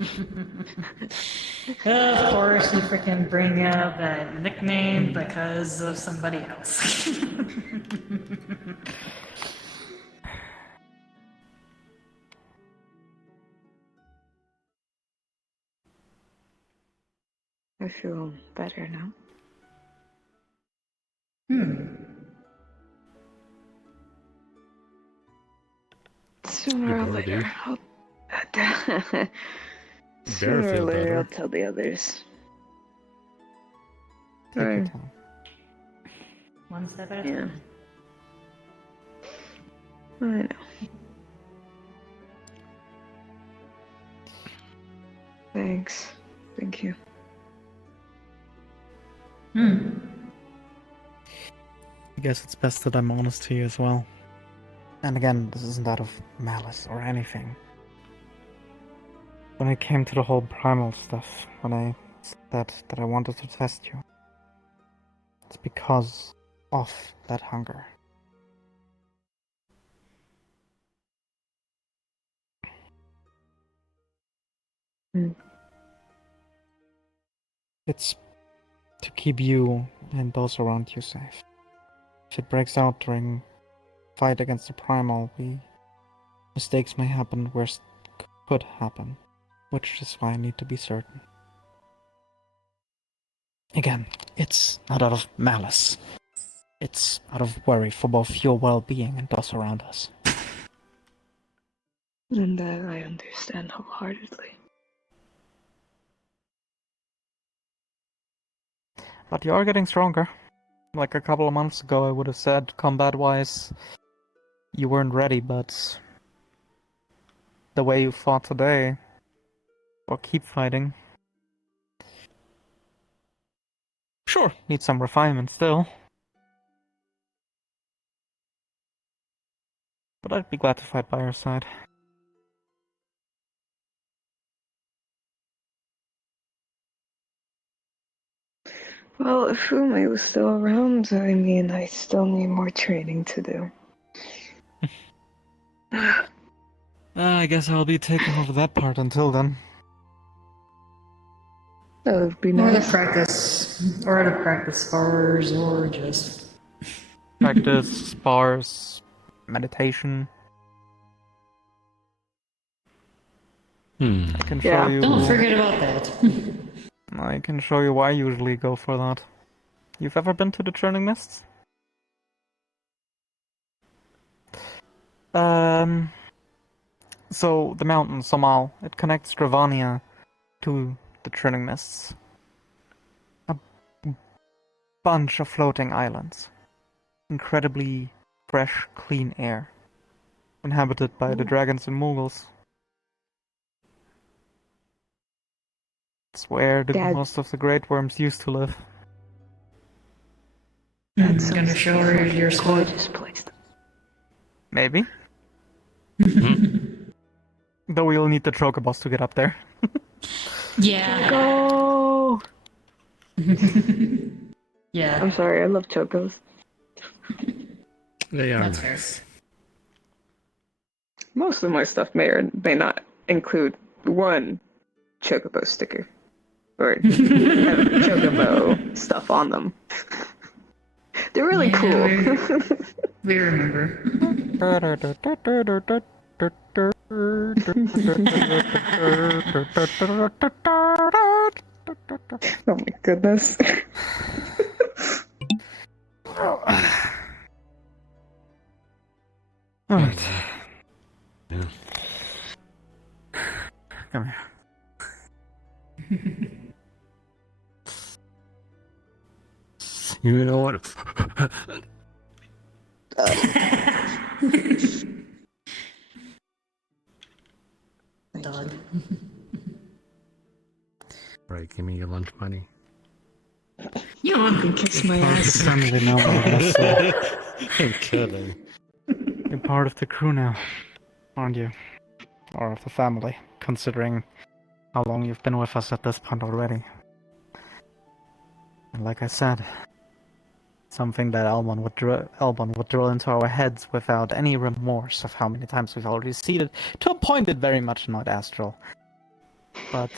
Of course, you freaking bring up that nickname because of somebody else. I feel better now. Sooner or later, sooner or later, I'll tell the others. Take your time. One step at a time. I know. Thanks. Thank you. I guess it's best that I'm honest to you as well. And again, this isn't out of malice or anything. When it came to the whole primal stuff, when I said that I wanted to test you, it's because of that hunger. It's to keep you and those around you safe. If it breaks out during fight against the primal, mistakes may happen, worst could happen, which is why I need to be certain. Again, it's not out of malice. It's out of worry for both your well-being and those around us. And that I understand wholeheartedly. But you are getting stronger. Like a couple of months ago, I would have said, combat-wise, you weren't ready, but the way you fought today, or keep fighting, sure, need some refinement still. But I'd be glad to fight by your side. Well, if Fume was still around, I mean, I still need more training to do. I guess I'll be taking over that part until then. That would be Or nice. to practice spars, or just Practice, spars, meditation. I can show you. Don't forget about that. I can show you why I usually go for that. You've ever been to the Churning Mists? So the mountain, Somal, it connects Dravania to the Churning Mists. A bunch of floating islands. Incredibly fresh, clean air. Inhabited by the dragons and Mughals. It's where most of the great worms used to live. That's gonna show her your spot. Gorgeous place. Maybe. Though we'll need the chocobos to get up there. Yeah. Go! Yeah. I'm sorry, I love chocos. They are That's nice. fair. Most of my stuff may or may not include one chocobo sticker. Or have chocobo stuff on them. They're really cool. We remember. Oh my goodness. Alright. Yeah. Come here. You know what? Dog. Right, give me your lunch money. You can kiss my Part of the ass. family now, I'm kidding. You're part of the crew now, aren't you? Or of the family, considering how long you've been with us at this point already. And like I said, something that Elbon would drill into our heads without any remorse of how many times we've already seen it, to a point that very much not Astral. But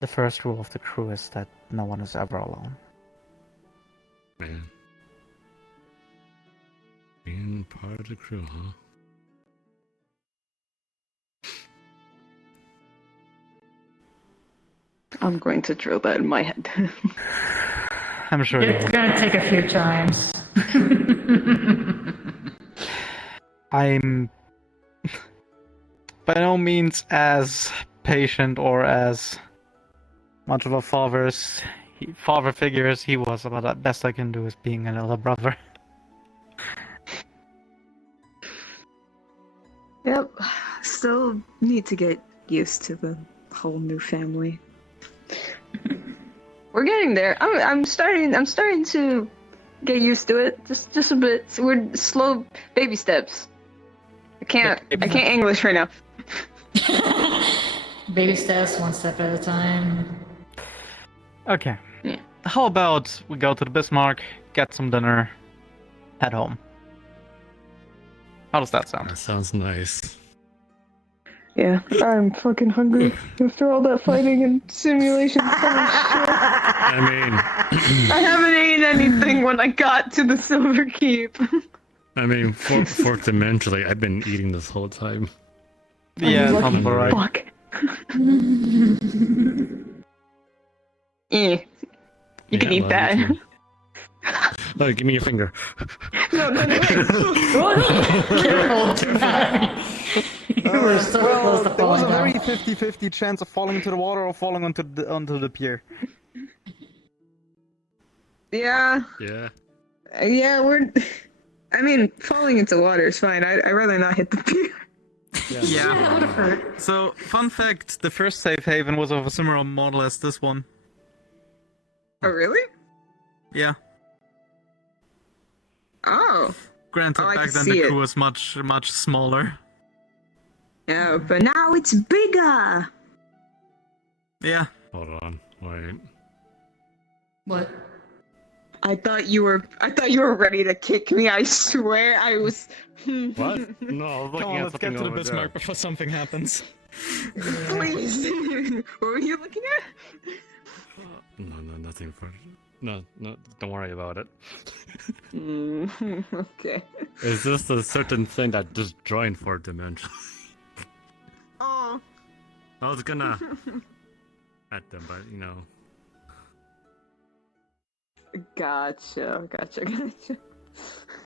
the first rule of the crew is that no one is ever alone. Man. Being part of the crew, huh? I'm going to drill that in my head. I'm sure you It's will. gonna take a few times. I'm by no means as patient or as much of a father as father figure as he was, about the best I can do is being an elder brother. Yep. Still need to get used to the whole new family. We're getting there. I'm starting to get used to it. Just a bit. We're slow baby steps. I can't English right now. Baby steps, one step at a time. Okay. Yeah. How about we go to the Bismarck, get some dinner, head home? How does that sound? That sounds nice. Yeah, I'm fucking hungry after all that fighting and simulation. I mean, I haven't eaten anything when I got to the Silver Keep. fundamentally, I've been eating this whole time. Yeah, Lucky sounds alright. fuck. You can eat that. Oh, give me your finger. No. Careful, do not. You were so close to There was falling a very down. 50-50 chance of falling into the water or falling onto the pier. Yeah. Yeah. Yeah, I mean, falling into water is fine. I'd rather not hit the pier. Yeah. That would have hurt. So, fun fact, the first safe haven was of a similar model as this one. Oh, really? Yeah. Oh. Granted, I back can then see the it. crew was much smaller. Yeah, but now it's bigger. Yeah. Hold on. Wait. What? I thought you were ready to kick me. I swear, I was. What? No, I was looking Come on, at let's get something to the over Bismarck there. before something happens. Please. What were you looking at? No, nothing for. No, don't worry about it. Okay. It's just a certain thing that just joined 4 dimensions. Oh. I was gonna at them, but Gotcha.